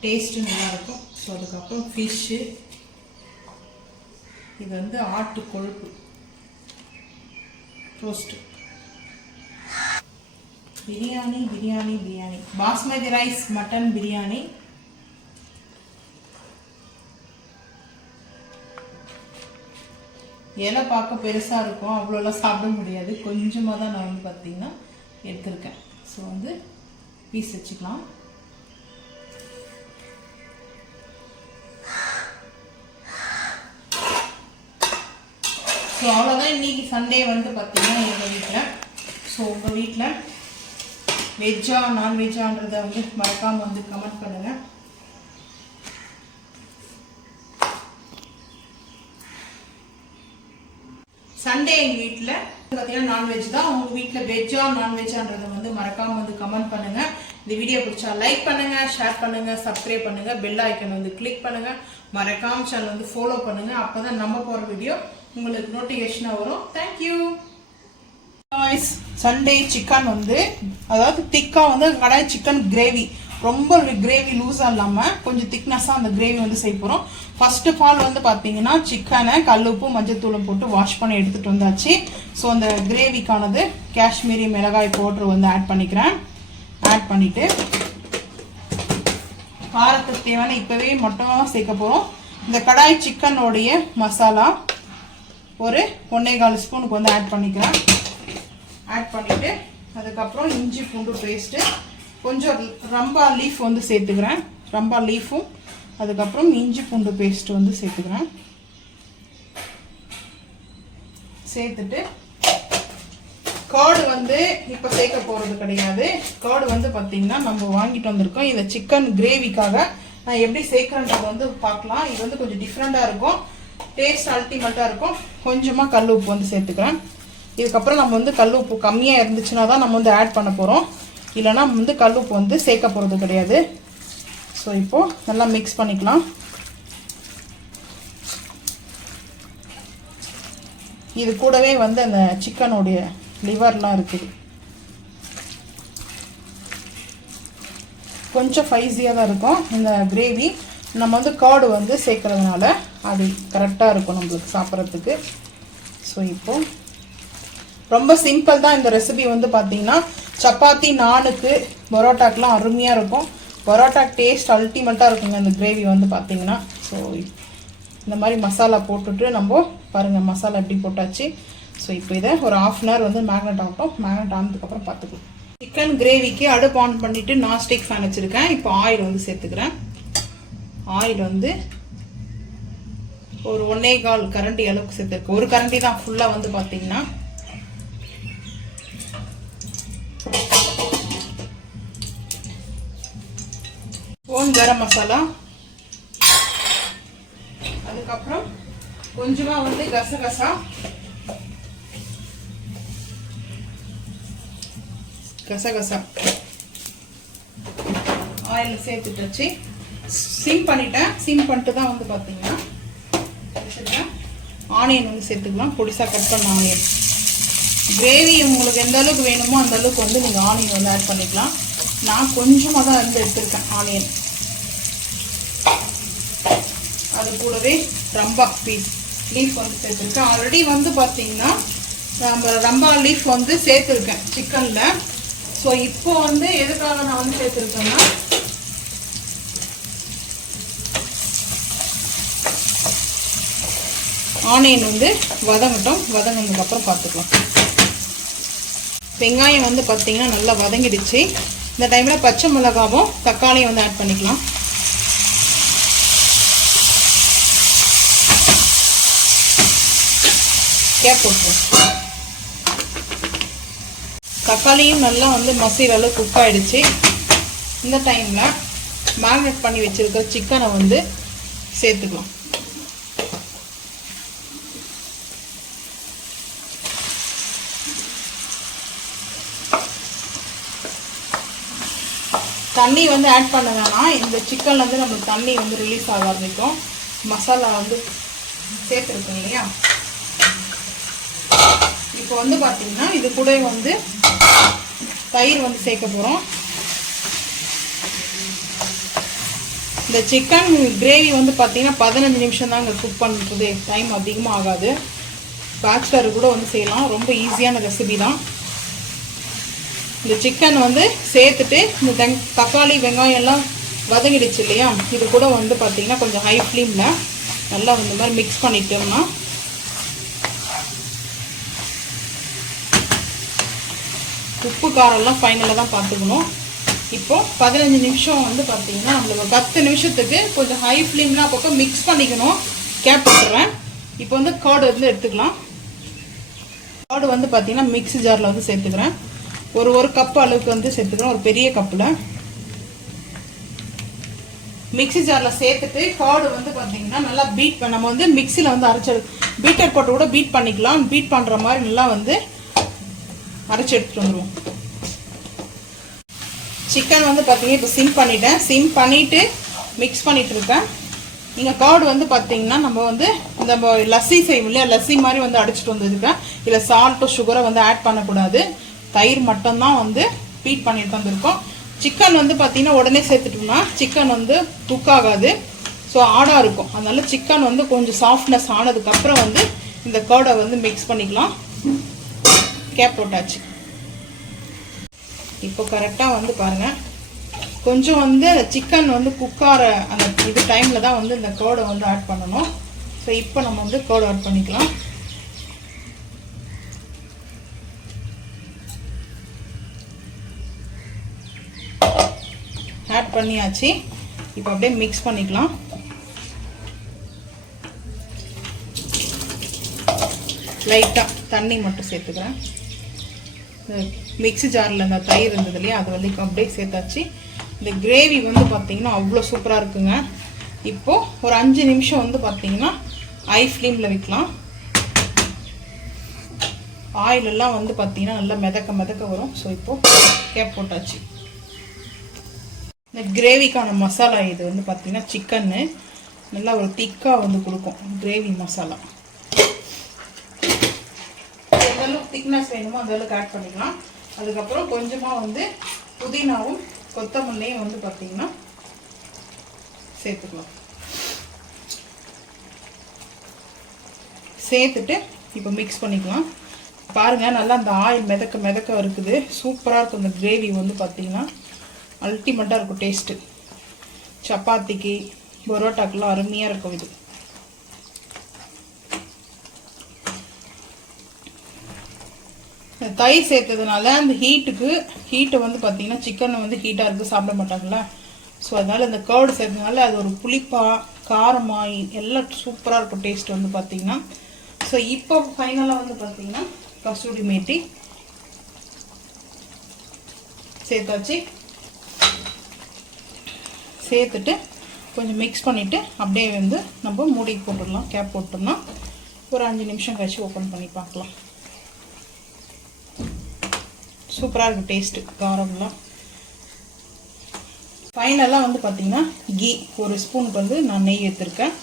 டேஸ்ட்டு நல்லாயிருக்கும். ஸோ அதுக்கப்புறம் ஃபிஷ்ஷு, இது வந்து ஆட்டு கொழுப்பு roast. Biryani biryani biryani basmati rice mutton biryani. இலை பார்க்க பெருசாக இருக்கும், அவ்வளோலாம் சாப்பிட முடியாது, கொஞ்சமாக தான் நான் வந்து பார்த்தீங்கன்னா எடுத்திருக்கேன். ஸோ வந்து பீஸ் வச்சுக்கலாம். ஸோ அவ்வளோதான் இன்னைக்கு சண்டே வந்து பார்த்தீங்கன்னா எங்கள் வீட்டில். ஸோ உங்கள் வீட்டில் வெஜ்ஜா நான்வெஜ்ஜான்றதை வந்து மறக்காமல் வந்து கமெண்ட் பண்ணுங்கள். சண்டே எங்கள் வீட்டில் பார்த்தீங்கன்னா நான்வெஜ் தான். உங்கள் வீட்டில் வெஜ்ஜா நான்வெஜ்ஜான்றதை வந்து மறக்காமல் வந்து கமெண்ட் பண்ணுங்கள். இந்த வீடியோ பிடிச்சா லைக் பண்ணுங்கள், ஷேர் பண்ணுங்கள், சப்ஸ்கிரைப் பண்ணுங்கள், பெல் ஐக்கன் வந்து கிளிக் பண்ணுங்கள், மறக்காமல் சேனல் வந்து ஃபாலோ பண்ணுங்கள். அப்போ தான் நம்ம போகிற வீடியோ உங்களுக்கு நோட்டிஃபிகேஷனாக வரும். தேங்க்யூ. சண்டே சிக்கன் வந்து அதாவது திக்காக வந்து கடாய் சிக்கன் கிரேவி, ரொம்ப கிரேவி லூஸாக இல்லாமல் கொஞ்சம் திக்னஸாக அந்த கிரேவி வந்து செய்ய போகிறோம். ஃபர்ஸ்ட் ஆஃப் ஆல் வந்து பார்த்தீங்கன்னா சிக்கனை கல்லுப்பு மஞ்சத்தூளும் போட்டு வாஷ் பண்ணி எடுத்துகிட்டு வந்தாச்சு. ஸோ அந்த கிரேவிக்கானது காஷ்மீரி மிளகாய் பவுடர் வந்து ஆட் பண்ணிக்கிறேன். ஆட் பண்ணிவிட்டு காரத்துக்கு தேவையான இப்போவே மட்டும் சேர்க்க போகிறோம். இந்த கடாய் சிக்கனோடைய மசாலா ஒரு 1.25 ஸ்பூனுக்கு வந்து ஆட் பண்ணிக்கிறேன். ஆட் பண்ணிவிட்டு அதுக்கப்புறம் இஞ்சி பூண்டு பேஸ்ட்டு, கொஞ்சம் ரம்பா லீஃப் வந்து சேர்த்துக்கிறேன். ரம்பா லீஃபும் அதுக்கப்புறம் இஞ்சி பூண்டு பேஸ்ட் வந்து சேர்த்துக்கிறேன். சேர்த்துட்டு கர்டு வந்து இப்போ சேர்க்க போகிறது கிடையாது. கர்டு வந்து பார்த்தீங்கன்னா நம்ம வாங்கிட்டு வந்திருக்கோம். இதை சிக்கன் கிரேவிக்காக நான் எப்படி சேர்க்குறேன்றதை வந்து பார்க்கலாம். இது வந்து கொஞ்சம் டிஃப்ரெண்ட்டாக இருக்கும், டேஸ்ட் அல்டிமேட்டாக இருக்கும். கொஞ்சமாக கல் உப்பு வந்து சேர்த்துக்கிறேன். இதுக்கப்புறம் நம்ம வந்து கல் உப்பு கம்மியாக இருந்துச்சுன்னா தான் நம்ம வந்து ஆட் பண்ண போகிறோம், இல்லைனா நம்ம வந்து கல் உப்பு வந்து சேர்க்க போகிறது கிடையாது. ஸோ இப்போது நல்லா மிக்ஸ் பண்ணிக்கலாம். இது கூடவே வந்து அந்த சிக்கனுடைய லிவர்லாம் இருக்குது, கொஞ்சம் ஸ்பைசியாக தான் இருக்கும் இந்த கிரேவி. நம்ம வந்து கர்டு வந்து சேர்க்கறதுனால அது கரெக்டாக இருக்கும் நம்மளுக்கு சாப்பிட்றதுக்கு. ஸோ இப்போது ரொம்ப சிம்பிள் தான் இந்த ரெசிபி வந்து பார்த்தீங்கன்னா சப்பாத்தி, நானுக்கு, பரோட்டாக்கெலாம் அருமையாக இருக்கும். பரோட்டா டேஸ்ட் அல்டிமேட்டாக இருக்குங்க இந்த கிரேவி வந்து பார்த்தீங்கன்னா. ஸோ இந்த மாதிரி மசாலா போட்டுட்டு நம்ம பாருங்கள் மசாலா எப்படி போட்டாச்சு. ஸோ இப்போ இதை ஒரு 1/2 hour வந்து மேக்னெட் ஆகட்டும். மேக்னெட் ஆனதுக்கப்புறம் பார்த்துக்கலாம். சிக்கன் கிரேவிக்கு அடுப்பு ஆன் பண்ணிவிட்டு நான்ஸ்டிக் ஃபேன் வச்சுருக்கேன். இப்போ ஆயில் வந்து சேர்த்துக்கிறேன். ஆயில் வந்து ஒரு 1.25 கரண்டி அளவுக்கு சேர்த்துருக்கேன். ஒரு கரண்டி தான் ஃபுல்லாக வந்து பார்த்தீங்கன்னா. கரம் மசாலா, அதுக்கப்புறம் கொஞ்சமா வந்து கசகசா, ஆயில் சேர்த்துட்டு சிம் பண்ணிட்டேன். சிம் பண்ணிட்டு தான் வந்து பார்த்தீங்கன்னா ஆனியன் வந்து சேர்த்துக்கலாம். பொடிசா கட் பண்ண ஆனியன். கிரேவி உங்களுக்கு எந்த அளவுக்கு வேணுமோ அந்த அளவுக்கு வந்து நீங்கள் ஆனியன் வந்து ஆட் பண்ணிக்கலாம். நான் கொஞ்சமாக தான் வந்து எடுத்துருக்கேன் ஆனியன். அது கூடவே ரம்பா லீஃப் வந்து சேர்த்துருக்கேன். ஆல்ரெடி வந்து பார்த்தீங்கன்னா நம்ம ரம்பா லீஃப் வந்து சேர்த்துருக்கேன் சிக்கனில். ஸோ இப்போ வந்து எதுக்காக நான் வந்து சேர்த்துருக்கேன்னா ஆனியன் வந்து வதங்கட்டும். வதங்கினதுக்கப்புறம் பார்த்துக்கலாம். வெங்காயம் வந்து பார்த்தீங்கன்னா நல்லா வதங்கிடுச்சு. இந்த டைமில் பச்சை மிளகாவும் தக்காளியும் வந்து ஆட் பண்ணிக்கலாம். கேப் போட்டுருவோம். தக்காளியும் நல்லா வந்து மசிற அளவு குக் ஆகிடுச்சு. இந்த டைமில் மேரினேட் பண்ணி வச்சுருக்க சிக்கனை வந்து சேர்த்துக்கலாம். தண்ணி வந்து ஆட் பண்ண வேணாம். இந்த சிக்கன்ல வந்து நம்மளுக்கு தண்ணி வந்து ரிலீஸ் ஆக ஆரம்பிக்கும். மசாலா வந்து சேர்த்துருக்கோம் இல்லையா. இப்போ வந்து பார்த்தீங்கன்னா இது கூட வந்து தயிர் வந்து சேர்க்க போகிறோம். இந்த சிக்கன் கிரேவி வந்து பார்த்தீங்கன்னா 15 நிமிஷம் தாங்க குக் பண்ணுறது. டைம் அதிகமாக ஆகாது. பேச்சுலர் கூட வந்து செய்யலாம். ரொம்ப ஈஸியான ரெசிபி தான். இந்த சிக்கன் வந்து சேர்த்துட்டு இந்த தக்காளி வெங்காயம் எல்லாம் வதங்கிடுச்சு இல்லையா. இது கூட வந்து பார்த்தீங்கன்னா கொஞ்சம் ஹை ஃப்ளேமில் நல்லா இந்த மாதிரி மிக்ஸ் பண்ணிட்டோம்னா உப்பு காரம்லாம் ஃபைனலாக தான் பார்த்துக்கணும். இப்போது 15 நிமிஷம் வந்து பார்த்தீங்கன்னா நம்மளுக்கு 10 நிமிஷத்துக்கு கொஞ்சம் ஹை ஃப்ளேம்லாம் அப்பப்போ மிக்ஸ் பண்ணிக்கணும். கேப் போட்டுறேன். இப்போ வந்து கர்டு வந்து எடுத்துக்கலாம். கர்டு வந்து பார்த்தீங்கன்னா மிக்ஸி ஜாரில் வந்து சேர்த்துக்கிறேன். ஒரு கப் அளவுக்கு வந்து சேர்த்துக்கிறோம். ஒரு பெரிய கப்பில் மிக்ஸி ஜாரில் சேர்த்துட்டு கர்டு வந்து பார்த்தீங்கன்னா நல்லா பீட் பண்ண நம்ம வந்து மிக்ஸியில் வந்து அரைச்சி பீட்டர் போட்டு கூட பீட் பண்ணிக்கலாம். பீட் பண்ணுற மாதிரி நல்லா வந்து அரைச்சி எடுத்துகிட்டு வந்துடுவோம். சிக்கன் வந்து பார்த்தீங்கன்னா இப்போ சிம் பண்ணிட்டேன். சிம் பண்ணிவிட்டு மிக்ஸ் பண்ணிகிட்டு இருக்கேன். நீங்கள் கர்டு வந்து பார்த்தீங்கன்னா நம்ம வந்து இந்த லஸ்ஸி செய்வோம் இல்லையா, லஸ்ஸி மாதிரி வந்து அடிச்சுட்டு வந்துருக்கேன். இல்லை சால்ட்டோ சுகரை வந்து ஆட் பண்ணக்கூடாது. தயிர் மட்டும்தான் வந்து பீட் பண்ணிட்டு வந்திருக்கோம். சிக்கன் வந்து பார்த்தீங்கன்னா உடனே சேர்த்துட்டோம்னா சிக்கன் வந்து குக் ஆகாது. ஸோ ஆடாக இருக்கும். அதனால சிக்கன் வந்து கொஞ்சம் சாஃப்ட்னஸ் ஆனதுக்கப்புறம் வந்து இந்த கர்டை வந்து மிக்ஸ் பண்ணிக்கலாம். கேப் போட்டாச்சு. இப்போ கரெக்டாக வந்து பாருங்கள், கொஞ்சம் வந்து சிக்கன் வந்து குக்கார அந்த இது டைமில் தான் வந்து இந்த கர்டை வந்து ஆட் பண்ணணும். ஸோ இப்போ நம்ம வந்து கர்டு ஆட் பண்ணிக்கலாம். ஆட் பண்ணியாச்சு. இப்போ அப்படியே மிக்ஸ் பண்ணிக்கலாம். லைட்டாக தண்ணி மட்டும் சேர்த்துக்கிறேன். மிக்ஸி ஜாரில் இந்த தயிர் இருந்தது இல்லையா, அது வந்து அப்படியே சேர்த்தாச்சு. இந்த கிரேவி வந்து பார்த்தீங்கன்னா அவ்வளோ சூப்பராக இருக்குங்க. இப்போது ஒரு 5 நிமிஷம் வந்து பார்த்தீங்கன்னா ஹை ஃப்ளேமில் வைக்கலாம். ஆயிலெல்லாம் வந்து பார்த்தீங்கன்னா நல்லா மிதக்க வரும். ஸோ இப்போது கேப் போட்டாச்சு. இந்த கிரேவிக்கான மசாலா இது வந்து பார்த்தீங்கன்னா சிக்கன்னு நல்லா ஒரு திக்காக வந்து கொடுக்கும். கிரேவி மசாலா எந்தளவுக்கு திக்னஸ் வேணுமோ அந்த அளவுக்கு ஆட் பண்ணிக்கலாம். அதுக்கப்புறம் கொஞ்சமாக வந்து புதினாவும் கொத்தமல்லியும் வந்து பார்த்தீங்கன்னா சேர்த்துக்கலாம். சேர்த்துட்டு இப்போ மிக்ஸ் பண்ணிக்கலாம். பாருங்கள் நல்லா அந்த ஆயில் மிதக்க இருக்குது. சூப்பராக இருக்கும். இந்த கிரேவி வந்து பார்த்தீங்கன்னா அல்டிமேட்டாக இருக்கும் டேஸ்ட்டு. சப்பாத்திக்கு பரோட்டாக்கெல்லாம் அருமையாக இருக்கும் இது. தயிர் சேர்த்ததுனால அந்த ஹீட்டு வந்து பார்த்தீங்கன்னா சிக்கன் வந்து ஹீட்டாக இருக்குது, சாப்பிட மாட்டாங்களா. ஸோ அதனால் இந்த கர்டு சேர்த்ததுனால அது ஒரு புளிப்பாக காரமாக எல்லாம் சூப்பராக இருக்கும் டேஸ்ட் வந்து பார்த்தீங்கன்னா. ஸோ இப்போ ஃபைனலாக வந்து பார்த்தீங்கன்னா கசூரி மேத்தி சேர்த்தாச்சு. சேர்த்துட்டு கொஞ்சம் மிக்ஸ் பண்ணிவிட்டு அப்படியே வந்து நம்ம மூடி போட்டுடலாம். கேப் போட்டோம்னா ஒரு 5 நிமிஷம் கழிச்சு ஓப்பன் பண்ணி பார்க்கலாம். சூப்பராக இருக்குது டேஸ்ட்டு, காரம்லாம். ஃபைனலாக வந்து பார்த்தீங்கன்னா கீ ஒரு ஸ்பூனுக்கு வந்து நான் நெய் எடுத்துருக்கேன்.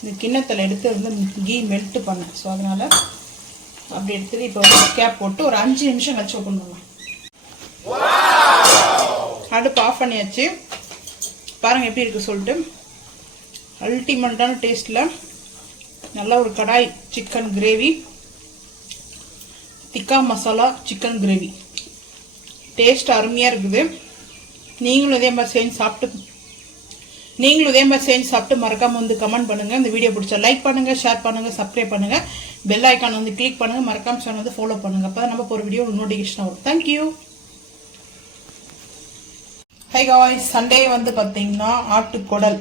இந்த கிண்ணத்தில் எடுத்து வந்து கீ மெல்ட் பண்ணேன். ஸோ அதனால் அப்படி எடுத்துட்டு இப்போ கேப் போட்டு ஒரு 5 நிமிஷம் கழிச்சு ஓப்பன் பண்ணலாம். அடுப்பு ஆஃப் பண்ணியாச்சு. பாருங்கள் எப்படி இருக்குது சொல்லிட்டு. அல்டிமேட்டான டேஸ்ட்டில் நல்லா ஒரு கடாய் சிக்கன் கிரேவி, திக்கா மசாலா சிக்கன் கிரேவி டேஸ்ட் அருமையாக இருக்குது. நீங்களும் இதே மாதிரி செஞ்சு சாப்பிட்டு நீங்களும் இதே மாதிரி செஞ்சு சாப்பிட்டு மறக்காம வந்து கமெண்ட் பண்ணுங்க. இந்த வீடியோ பிடிச்சா லைக் பண்ணுங்க, ஷேர் பண்ணுங்க, சப்ஸ்கிரைப் பண்ணுங்க, பெல் ஐக்கான் வந்து கிளிக் பண்ணுங்க, மறக்காம சேனல் வந்து ஃபாலோ பண்ணுங்க. அப்பதான் நம்ம ஒரு வீடியோ நோட்டிஃபிகேஷன் வரும். தேங்க்யூ. ஹை காய்ஸ், சண்டே வந்து பார்த்தீங்கன்னா ஆட்டுக்குடல்.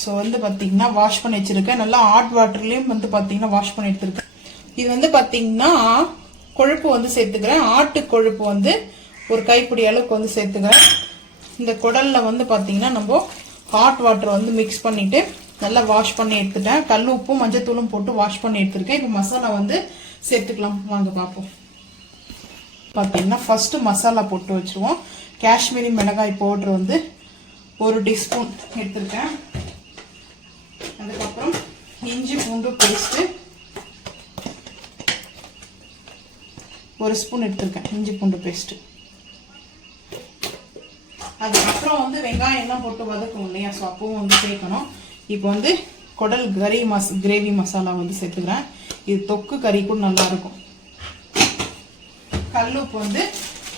ஸோ வந்து பார்த்தீங்கன்னா வாஷ் பண்ணி வச்சிருக்கேன். நல்லா ஹாட் வாட்டர்லேயும் வந்து பார்த்தீங்கன்னா வாஷ் பண்ணி எடுத்துருக்கேன். இது வந்து பார்த்தீங்கன்னா கொழுப்பு வந்து சேர்த்துக்கிறேன். ஆட்டு கொழுப்பு வந்து ஒரு கைப்பிடி அளவுக்கு வந்து சேர்த்துக்கிறேன். இந்த குடலில் வந்து பார்த்தீங்கன்னா நம்ம ஹாட் வாட்டர் வந்து மிக்ஸ் பண்ணிட்டு நல்லா வாஷ் பண்ணி எடுத்துட்டேன். கல் உப்பும் மஞ்சத்தூளும் போட்டு வாஷ் பண்ணி எடுத்துருக்கேன். இப்போ மசாலா வந்து சேர்த்துக்கலாம், வாங்க பார்ப்போம். பார்த்தீங்கன்னா ஃபர்ஸ்ட் மசாலா போட்டு வச்சுருவோம். காஷ்மீரி மிளகாய் பவுடர் வந்து 1 டீஸ்பூன் எடுத்திருக்கேன். அதுக்கப்புறம் இஞ்சி பூண்டு பேஸ்ட்டு 1 ஸ்பூன் எடுத்திருக்கேன், இஞ்சி பூண்டு பேஸ்ட்டு. அதுக்கப்புறம் வந்து வெங்காயம் எல்லாம் போட்டு வதக்கணும் இல்லையா, ஸோ அப்பவும் வந்து சேர்க்கணும். இப்போ வந்து குடல் கிரேவி மசாலா வந்து சேர்த்துக்கிறேன். இது தொக்கு கறி கூட நல்லா இருக்கும். கல்லுப்பு வந்து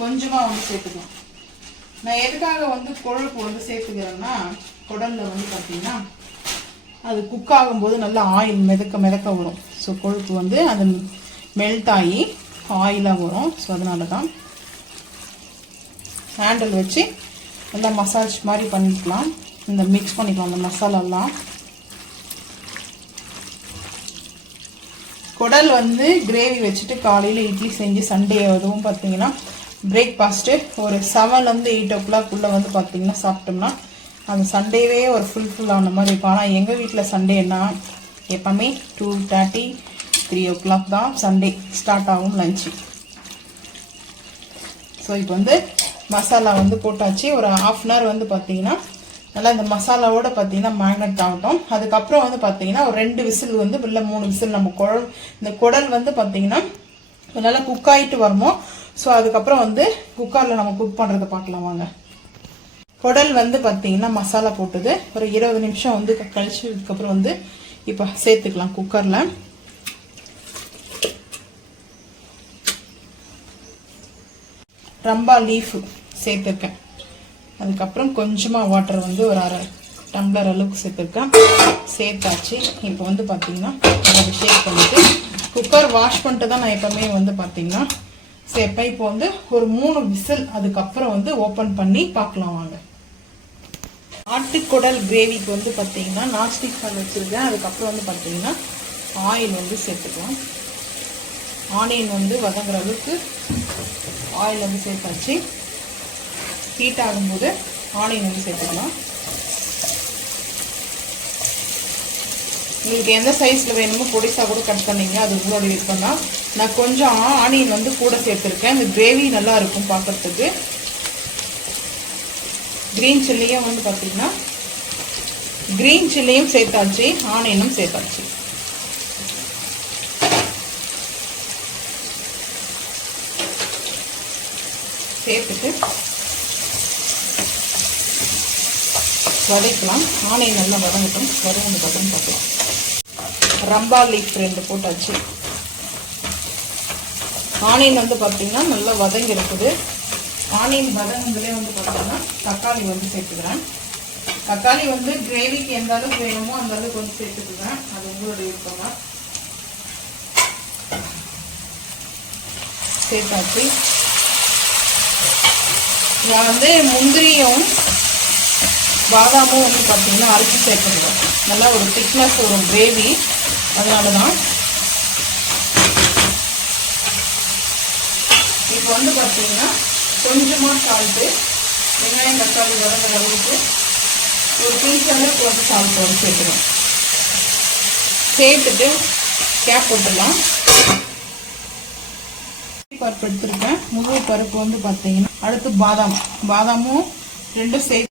கொஞ்சமாக வந்து சேர்த்துக்கலாம். நான் எதுக்காக வந்து கொழுப்பு வந்து சேர்த்துக்கிறேன்னா, குடல்ல வந்து பார்த்தீங்கன்னா அது குக் ஆகும்போது நல்லா ஆயில் மிதக்க வரும். ஸோ கொழுப்பு வந்து அது மெல்ட் ஆகி ஆயிலாக வரும். ஸோ அதனால தான் ஹேண்டில் வச்சு நல்லா மசாஜ் மாதிரி பண்ணிக்கலாம். இந்த மிக்ஸ் பண்ணிக்கலாம் அந்த மசாலாலாம். குடல் வந்து கிரேவி வச்சுட்டு காலையில் இட்லி செஞ்சு சண்டே அதுவும் பார்த்தீங்கன்னா பிரேக்ஃபாஸ்ட்டு ஒரு 7 to 8 o'clock வந்து பார்த்தீங்கன்னா சாப்பிட்டோம்னா அந்த சண்டேவே ஒரு ஃபுல் ஆன மாதிரி இருக்கும். ஆனால் எங்கள் வீட்டில் சண்டேன்னா எப்போவுமே 2:30 3 o'clock தான் சண்டே ஸ்டார்ட் ஆகும் லஞ்சு. ஸோ இப்போ வந்து மசாலா வந்து போட்டாச்சு. ஒரு 1/2 hour வந்து பார்த்தீங்கன்னா நல்லா இந்த மசாலாவோட பார்த்தீங்கன்னா மேக்னெட் ஆகட்டும். அதுக்கப்புறம் வந்து பார்த்தீங்கன்னா ஒரு 2 விசில் வந்து இல்லை 3 விசில் நம்ம இந்த குடல் வந்து பார்த்தீங்கன்னா நல்லா குக் ஆகிட்டு வரணும். ஸோ அதுக்கப்புறம் வந்து குக்கரில் நம்ம குக் பண்ணுறதை பார்க்கலாம் வாங்க. குடல் வந்து பார்த்தீங்கன்னா மசாலா போட்டது ஒரு 20 நிமிஷம் வந்து கழிச்சதுக்கப்புறம் வந்து இப்போ சேர்த்துக்கலாம் குக்கரில். ரம்பா லீஃப் சேர்த்துருக்கேன். அதுக்கப்புறம் கொஞ்சமாக வாட்டர் வந்து ஒரு 1/2 டம்ளர் அளவுக்கு சேர்த்துருக்கேன். சேர்த்தாச்சு. இப்போ வந்து பார்த்தீங்கன்னா அதை ஷேக் பண்ணிவிட்டு குக்கர் வாஷ் பண்ணிட்டு தான் நான் எப்போவுமே வந்து பார்த்தீங்கன்னா சேர்ப்பேன். இப்போ வந்து ஒரு 3 விசில் அதுக்கப்புறம் வந்து ஓப்பன் பண்ணி பார்க்கலாம் வாங்க. ஆட்டுக்குடல் கிரேவிக்கு வந்து பார்த்தீங்கன்னா நான்ஸ்டிக் பேன் வச்சுருக்கேன். அதுக்கப்புறம் வந்து பார்த்தீங்கன்னா ஆயில் வந்து சேர்த்துக்கலாம். ஆனியன் வந்து வதங்குற அளவுக்கு ஆயில் வந்து சேர்த்தாச்சு. ஹீட் ஆகும்போது ஆனியன் வந்து சேர்த்துக்கலாம். உங்களுக்கு எந்த சைஸில் வேணுமோ பொடிசாக கூட கட் பண்ணிங்க, அது உங்களோட விருப்பம் தான். நான் கொஞ்சம் ஆனியன் வந்து கூட சேர்த்துருக்கேன். இந்த கிரேவி நல்லா இருக்கும் பார்க்கறதுக்கு. கிரீன் சில்லியும் வந்து பார்த்தீங்கன்னா கிரீன் சில்லியும் சேர்த்தாச்சு, ஆனியனும் சேர்த்தாச்சு. சேர்த்துட்டு வதக்கலாம். ஆனியன் நல்லா வதங்கட்டும். வதங்கின பக்கம் பார்க்கலாம். ரம்பா லீஃப் 2 போட்டாச்சு. ஆனியன் வந்து பார்த்தீங்கன்னா நல்லா வதங்கி இருக்குது. ஆனியன் வதங்குறதுலேயே வந்து பார்த்தீங்கன்னா தக்காளி வந்து சேர்த்துக்கிறேன். தக்காளி வந்து கிரேவிக்கு எந்த அளவுக்கு வேணுமோ அந்த அளவுக்கு வந்து சேர்த்துக்குவேன். அது உங்களோட விருப்பம் தான். சேர்த்தாச்சு. நான் வந்து முந்திரியும் பாதாமும் வந்து பார்த்தீங்கன்னா அரைச்சி சேர்த்துருவேன். நல்லா ஒரு திக்னஸ் ஒரு கிரேவி, அதனால தான். இப்போ வந்து பார்த்தீங்கன்னா கொஞ்சமாக சால்ட்டு, வெங்காயம் தக்காளி வதங்குற அளவுக்கு ஒரு பீஸ் அளவுக்கு வந்து சால்ட் வந்து சேர்த்துக்கலாம். சேர்த்துட்டு கேப் போட்டுடலாம். பருப்பு எடுத்துருக்கேன். முழு பருப்பு வந்து பார்த்தீங்கன்னா அடுத்து பாதாமும் 2 சேர்த்து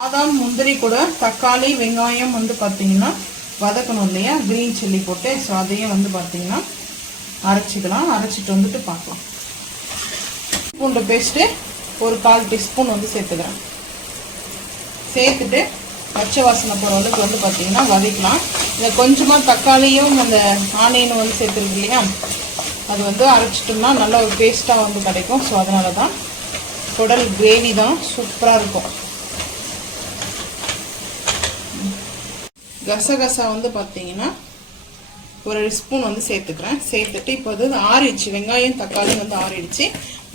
பாதாம் முந்திரி கூட தக்காளி வெங்காயம் வந்து பார்த்தீங்கன்னா வதக்கணும் இல்லையா, கிரீன் சில்லி போட்டு. ஸோ அதையும் வந்து பார்த்தீங்கன்னா அரைச்சிக்கலாம். அரைச்சிட்டு வந்துட்டு பார்க்கலாம். பூண்டு பேஸ்ட்டு ஒரு 1/4 டீஸ்பூன் வந்து சேர்த்துக்கிறேன். சேர்த்துட்டு பச்சை வாசனை போகிற அளவுக்கு வந்து பார்த்தீங்கன்னா வதக்கலாம். இந்த கொஞ்சமாக தக்காளியும் அந்த ஆனியனும் வந்து சேர்த்துருக்கு இல்லையா, அது வந்து அரைச்சிட்டோம்னா நல்ல ஒரு பேஸ்ட்டாக வந்து கிடைக்கும். ஸோ அதனால தான் குடல் கிரேவி தான் சூப்பராக இருக்கும். கசகசா வந்து பார்த்தீங்கன்னா ஒரு ஸ்பூன் வந்து சேர்த்துக்கிறேன். சேர்த்துட்டு இப்போ அது ஆறிடுச்சு. வெங்காயம் தக்காளி வந்து ஆறிடுச்சு.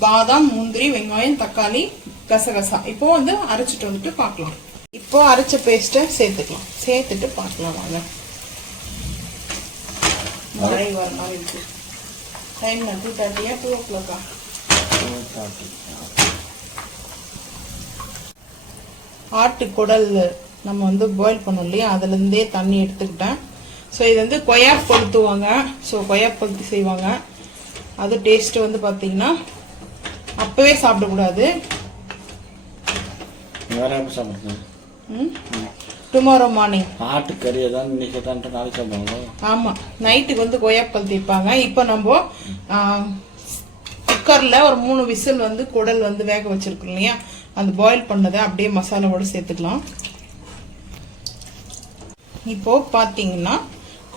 பாதாம் முந்திரி வெங்காயம் தக்காளி கசகசா இப்போ வந்து அரைச்சிட்டு வந்துட்டு பார்க்கலாம். இப்போ அரைச்ச பேஸ்ட்டை சேர்த்துக்கலாம். சேர்த்துட்டு பார்க்கலாம் வாங்க. மழை வர மாதிரி இருக்கு. டைம் 2:30 2:00 ஆட்டுக்குடல் நம்ம வந்து பாயில் பண்ணோம் இல்லையா, அதுலேருந்தே தண்ணி எடுத்துக்கிட்டேன். ஸோ இது வந்து கொய்யாப் கொளுத்துவாங்க. ஸோ கொய்யாப் கொளுத்தி செய்வாங்க. அது டேஸ்ட்டு வந்து பார்த்தீங்கன்னா அப்போவே சாப்பிடக்கூடாது. டுமாரோ மார்னிங் ஆட்டுக்கறி தான் இன்னைக்கு தான் நாளைக்கு சாப்பிடுவாங்க. ஆமாம், நைட்டுக்கு வந்து கொய்யாப் கொளுத்திப்பாங்க. இப்போ நம்ம குக்கரில் ஒரு 3 விசில் வந்து குடல் வந்து வேக வச்சிருக்கோம் இல்லையா, அந்த பாயில் பண்ணதை அப்படியே மசாலாவோட சேர்த்துக்கலாம். இப்போ பார்த்தீங்கன்னா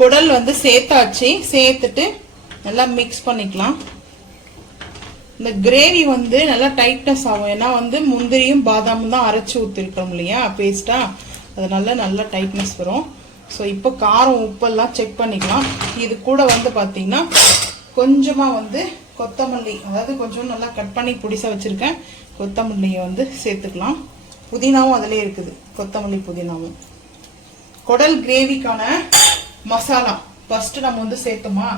குடல் வந்து சேர்த்தாச்சு. சேர்த்துட்டு நல்லா மிக்ஸ் பண்ணிக்கலாம். இந்த கிரேவி வந்து நல்லா டைட்னஸ் ஆகும். ஏன்னா வந்து முந்திரியும் பாதாமும் தான் அரைச்சி ஊற்றிருக்கோம் இல்லையா பேஸ்டா, அதனால நல்லா டைட்னஸ் வரும். ஸோ இப்போ காரம் உப்பெல்லாம் செக் பண்ணிக்கலாம். இது கூட வந்து பார்த்தீங்கன்னா கொஞ்சமாக வந்து கொத்தமல்லி, அதாவது கொஞ்சம் நல்லா கட் பண்ணி புடிசா வச்சுருக்கேன் கொத்தமல்லியை வந்து சேர்த்துக்கலாம். புதினாவும் அதிலே இருக்குது, கொத்தமல்லி புதினாவும். குடல் கிரேவிக்கான மசாலா ஃபர்ஸ்ட் நம்ம வந்து சேர்த்தோமா,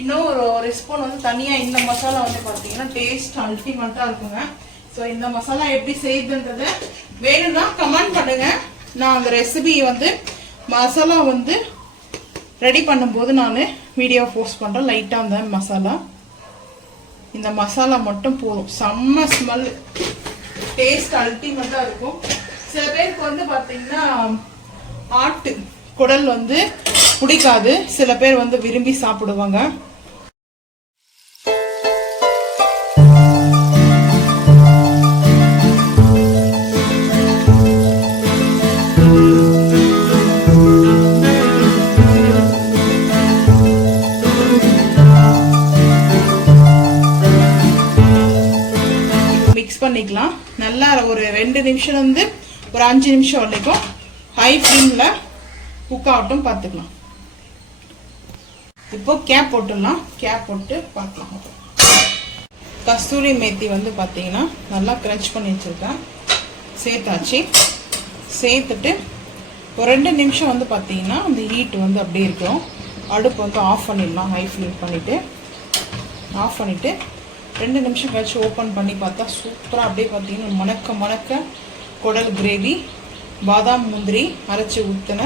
இன்னும் ஒரு ஸ்பூன் வந்து தனியாக இந்த மசாலா வந்து பார்த்தீங்கன்னா டேஸ்ட் அல்டிமேட்டாக இருக்குங்க. ஸோ இந்த மசாலா எப்படி செய்யுதுன்றதை வேணும்னா கமெண்ட் பண்ணுங்க. நான் அந்த ரெசிபி வந்து மசாலா வந்து ரெடி பண்ணும்போது நான் வீடியோ போஸ்ட் பண்ணுறேன். லைட்டாக அந்த மசாலா, இந்த மசாலா மட்டும் போதும். செம்ம ஸ்மெல், டேஸ்ட் அல்டிமேட்டாக இருக்கும். சில பேருக்கு வந்து பார்த்தீங்கன்னா ஆட்டு குடல் வந்து பிடிக்காது, சில பேர் வந்து விரும்பி சாப்பிடுவாங்க. மிக்ஸ் பண்ணிக்கலாம். நல்லா ஒரு 2 நிமிஷம் வந்து ஒரு 5 நிமிஷம் வரைக்கும் ஹை ஃப்ளேமில் குக் ஆகட்டும் பார்த்துக்கலாம். இப்போ கேப் போட்டுடலாம். கேப் போட்டு பார்க்கலாம். கஸ்தூரி மேத்தி வந்து பார்த்தீங்கன்னா நல்லா கிரன்ச் பண்ணி வச்சுருக்கேன். சேர்த்தாச்சு. சேர்த்துட்டு ஒரு 2 நிமிஷம் வந்து பார்த்தீங்கன்னா அந்த ஹீட் வந்து அப்படியே இருக்கும். அடுப்பு வந்து ஆஃப் பண்ணிடலாம். ஹை ஃப்ளேம் பண்ணிவிட்டு ஆஃப் பண்ணிவிட்டு 2 நிமிஷம் கழிச்சு ஓப்பன் பண்ணி பார்த்தா சூப்பராக அப்படியே பார்த்தீங்கன்னா மணக்க மணக்க குடல் கிரேவி, பாதாம் முந்திரி அரைச்சி ஊற்றின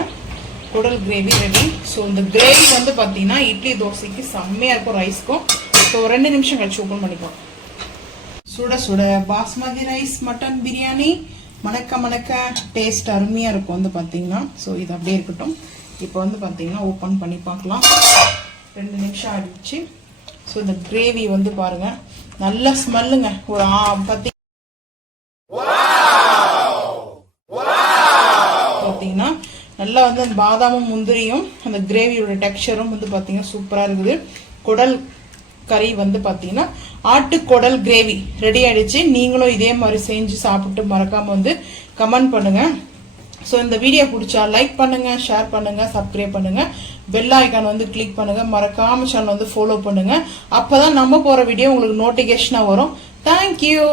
குடல் கிரேவி ரெடி. ஸோ இந்த கிரேவி வந்து பார்த்தீங்கன்னா இட்லி தோசைக்கு செம்மையாக இருக்கும், ரைஸ்க்கும். ஸோ 2 நிமிஷம் கழிச்சு ஓப்பன் பண்ணிக்கலாம். சுட சுட பாஸ்மதி ரைஸ் மட்டன் பிரியாணி மணக்க மணக்க டேஸ்ட் அருமையாக இருக்கும் வந்து பார்த்தீங்கன்னா. ஸோ இது அப்படியே இருக்கட்டும். இப்போ வந்து பார்த்தீங்கன்னா ஓப்பன் பண்ணி பார்க்கலாம். 2 நிமிஷம் ஆகிடுச்சு. ஸோ இந்த கிரேவி வந்து பாருங்கள் நல்ல ஸ்மெல்லுங்க. ஒரு பார்த்தீங்கன்னா நல்லா வந்து அந்த பாதாமும் முந்திரியும் அந்த கிரேவியோட டெக்ஸ்சரும் வந்து பார்த்தீங்கன்னா சூப்பராக இருக்குது. குடல் கறி வந்து பார்த்தீங்கன்னா ஆட்டுக்குடல் கிரேவி ரெடி ஆயிடுச்சு. நீங்களும் இதே மாதிரி செஞ்சு சாப்பிட்டு மறக்காம வந்து கமெண்ட் பண்ணுங்க. ஸோ இந்த வீடியோ பிடிச்சா லைக் பண்ணுங்க, ஷேர் பண்ணுங்க, சப்ஸ்கிரைப் பண்ணுங்க, பெல் ஐக்கான் வந்து கிளிக் பண்ணுங்க, மறக்காம சேனல் வந்து ஃபாலோ பண்ணுங்க. அப்பதான் நம்ம போற வீடியோ உங்களுக்கு நோட்டிபிகேஷனா வரும். தேங்க்யூ.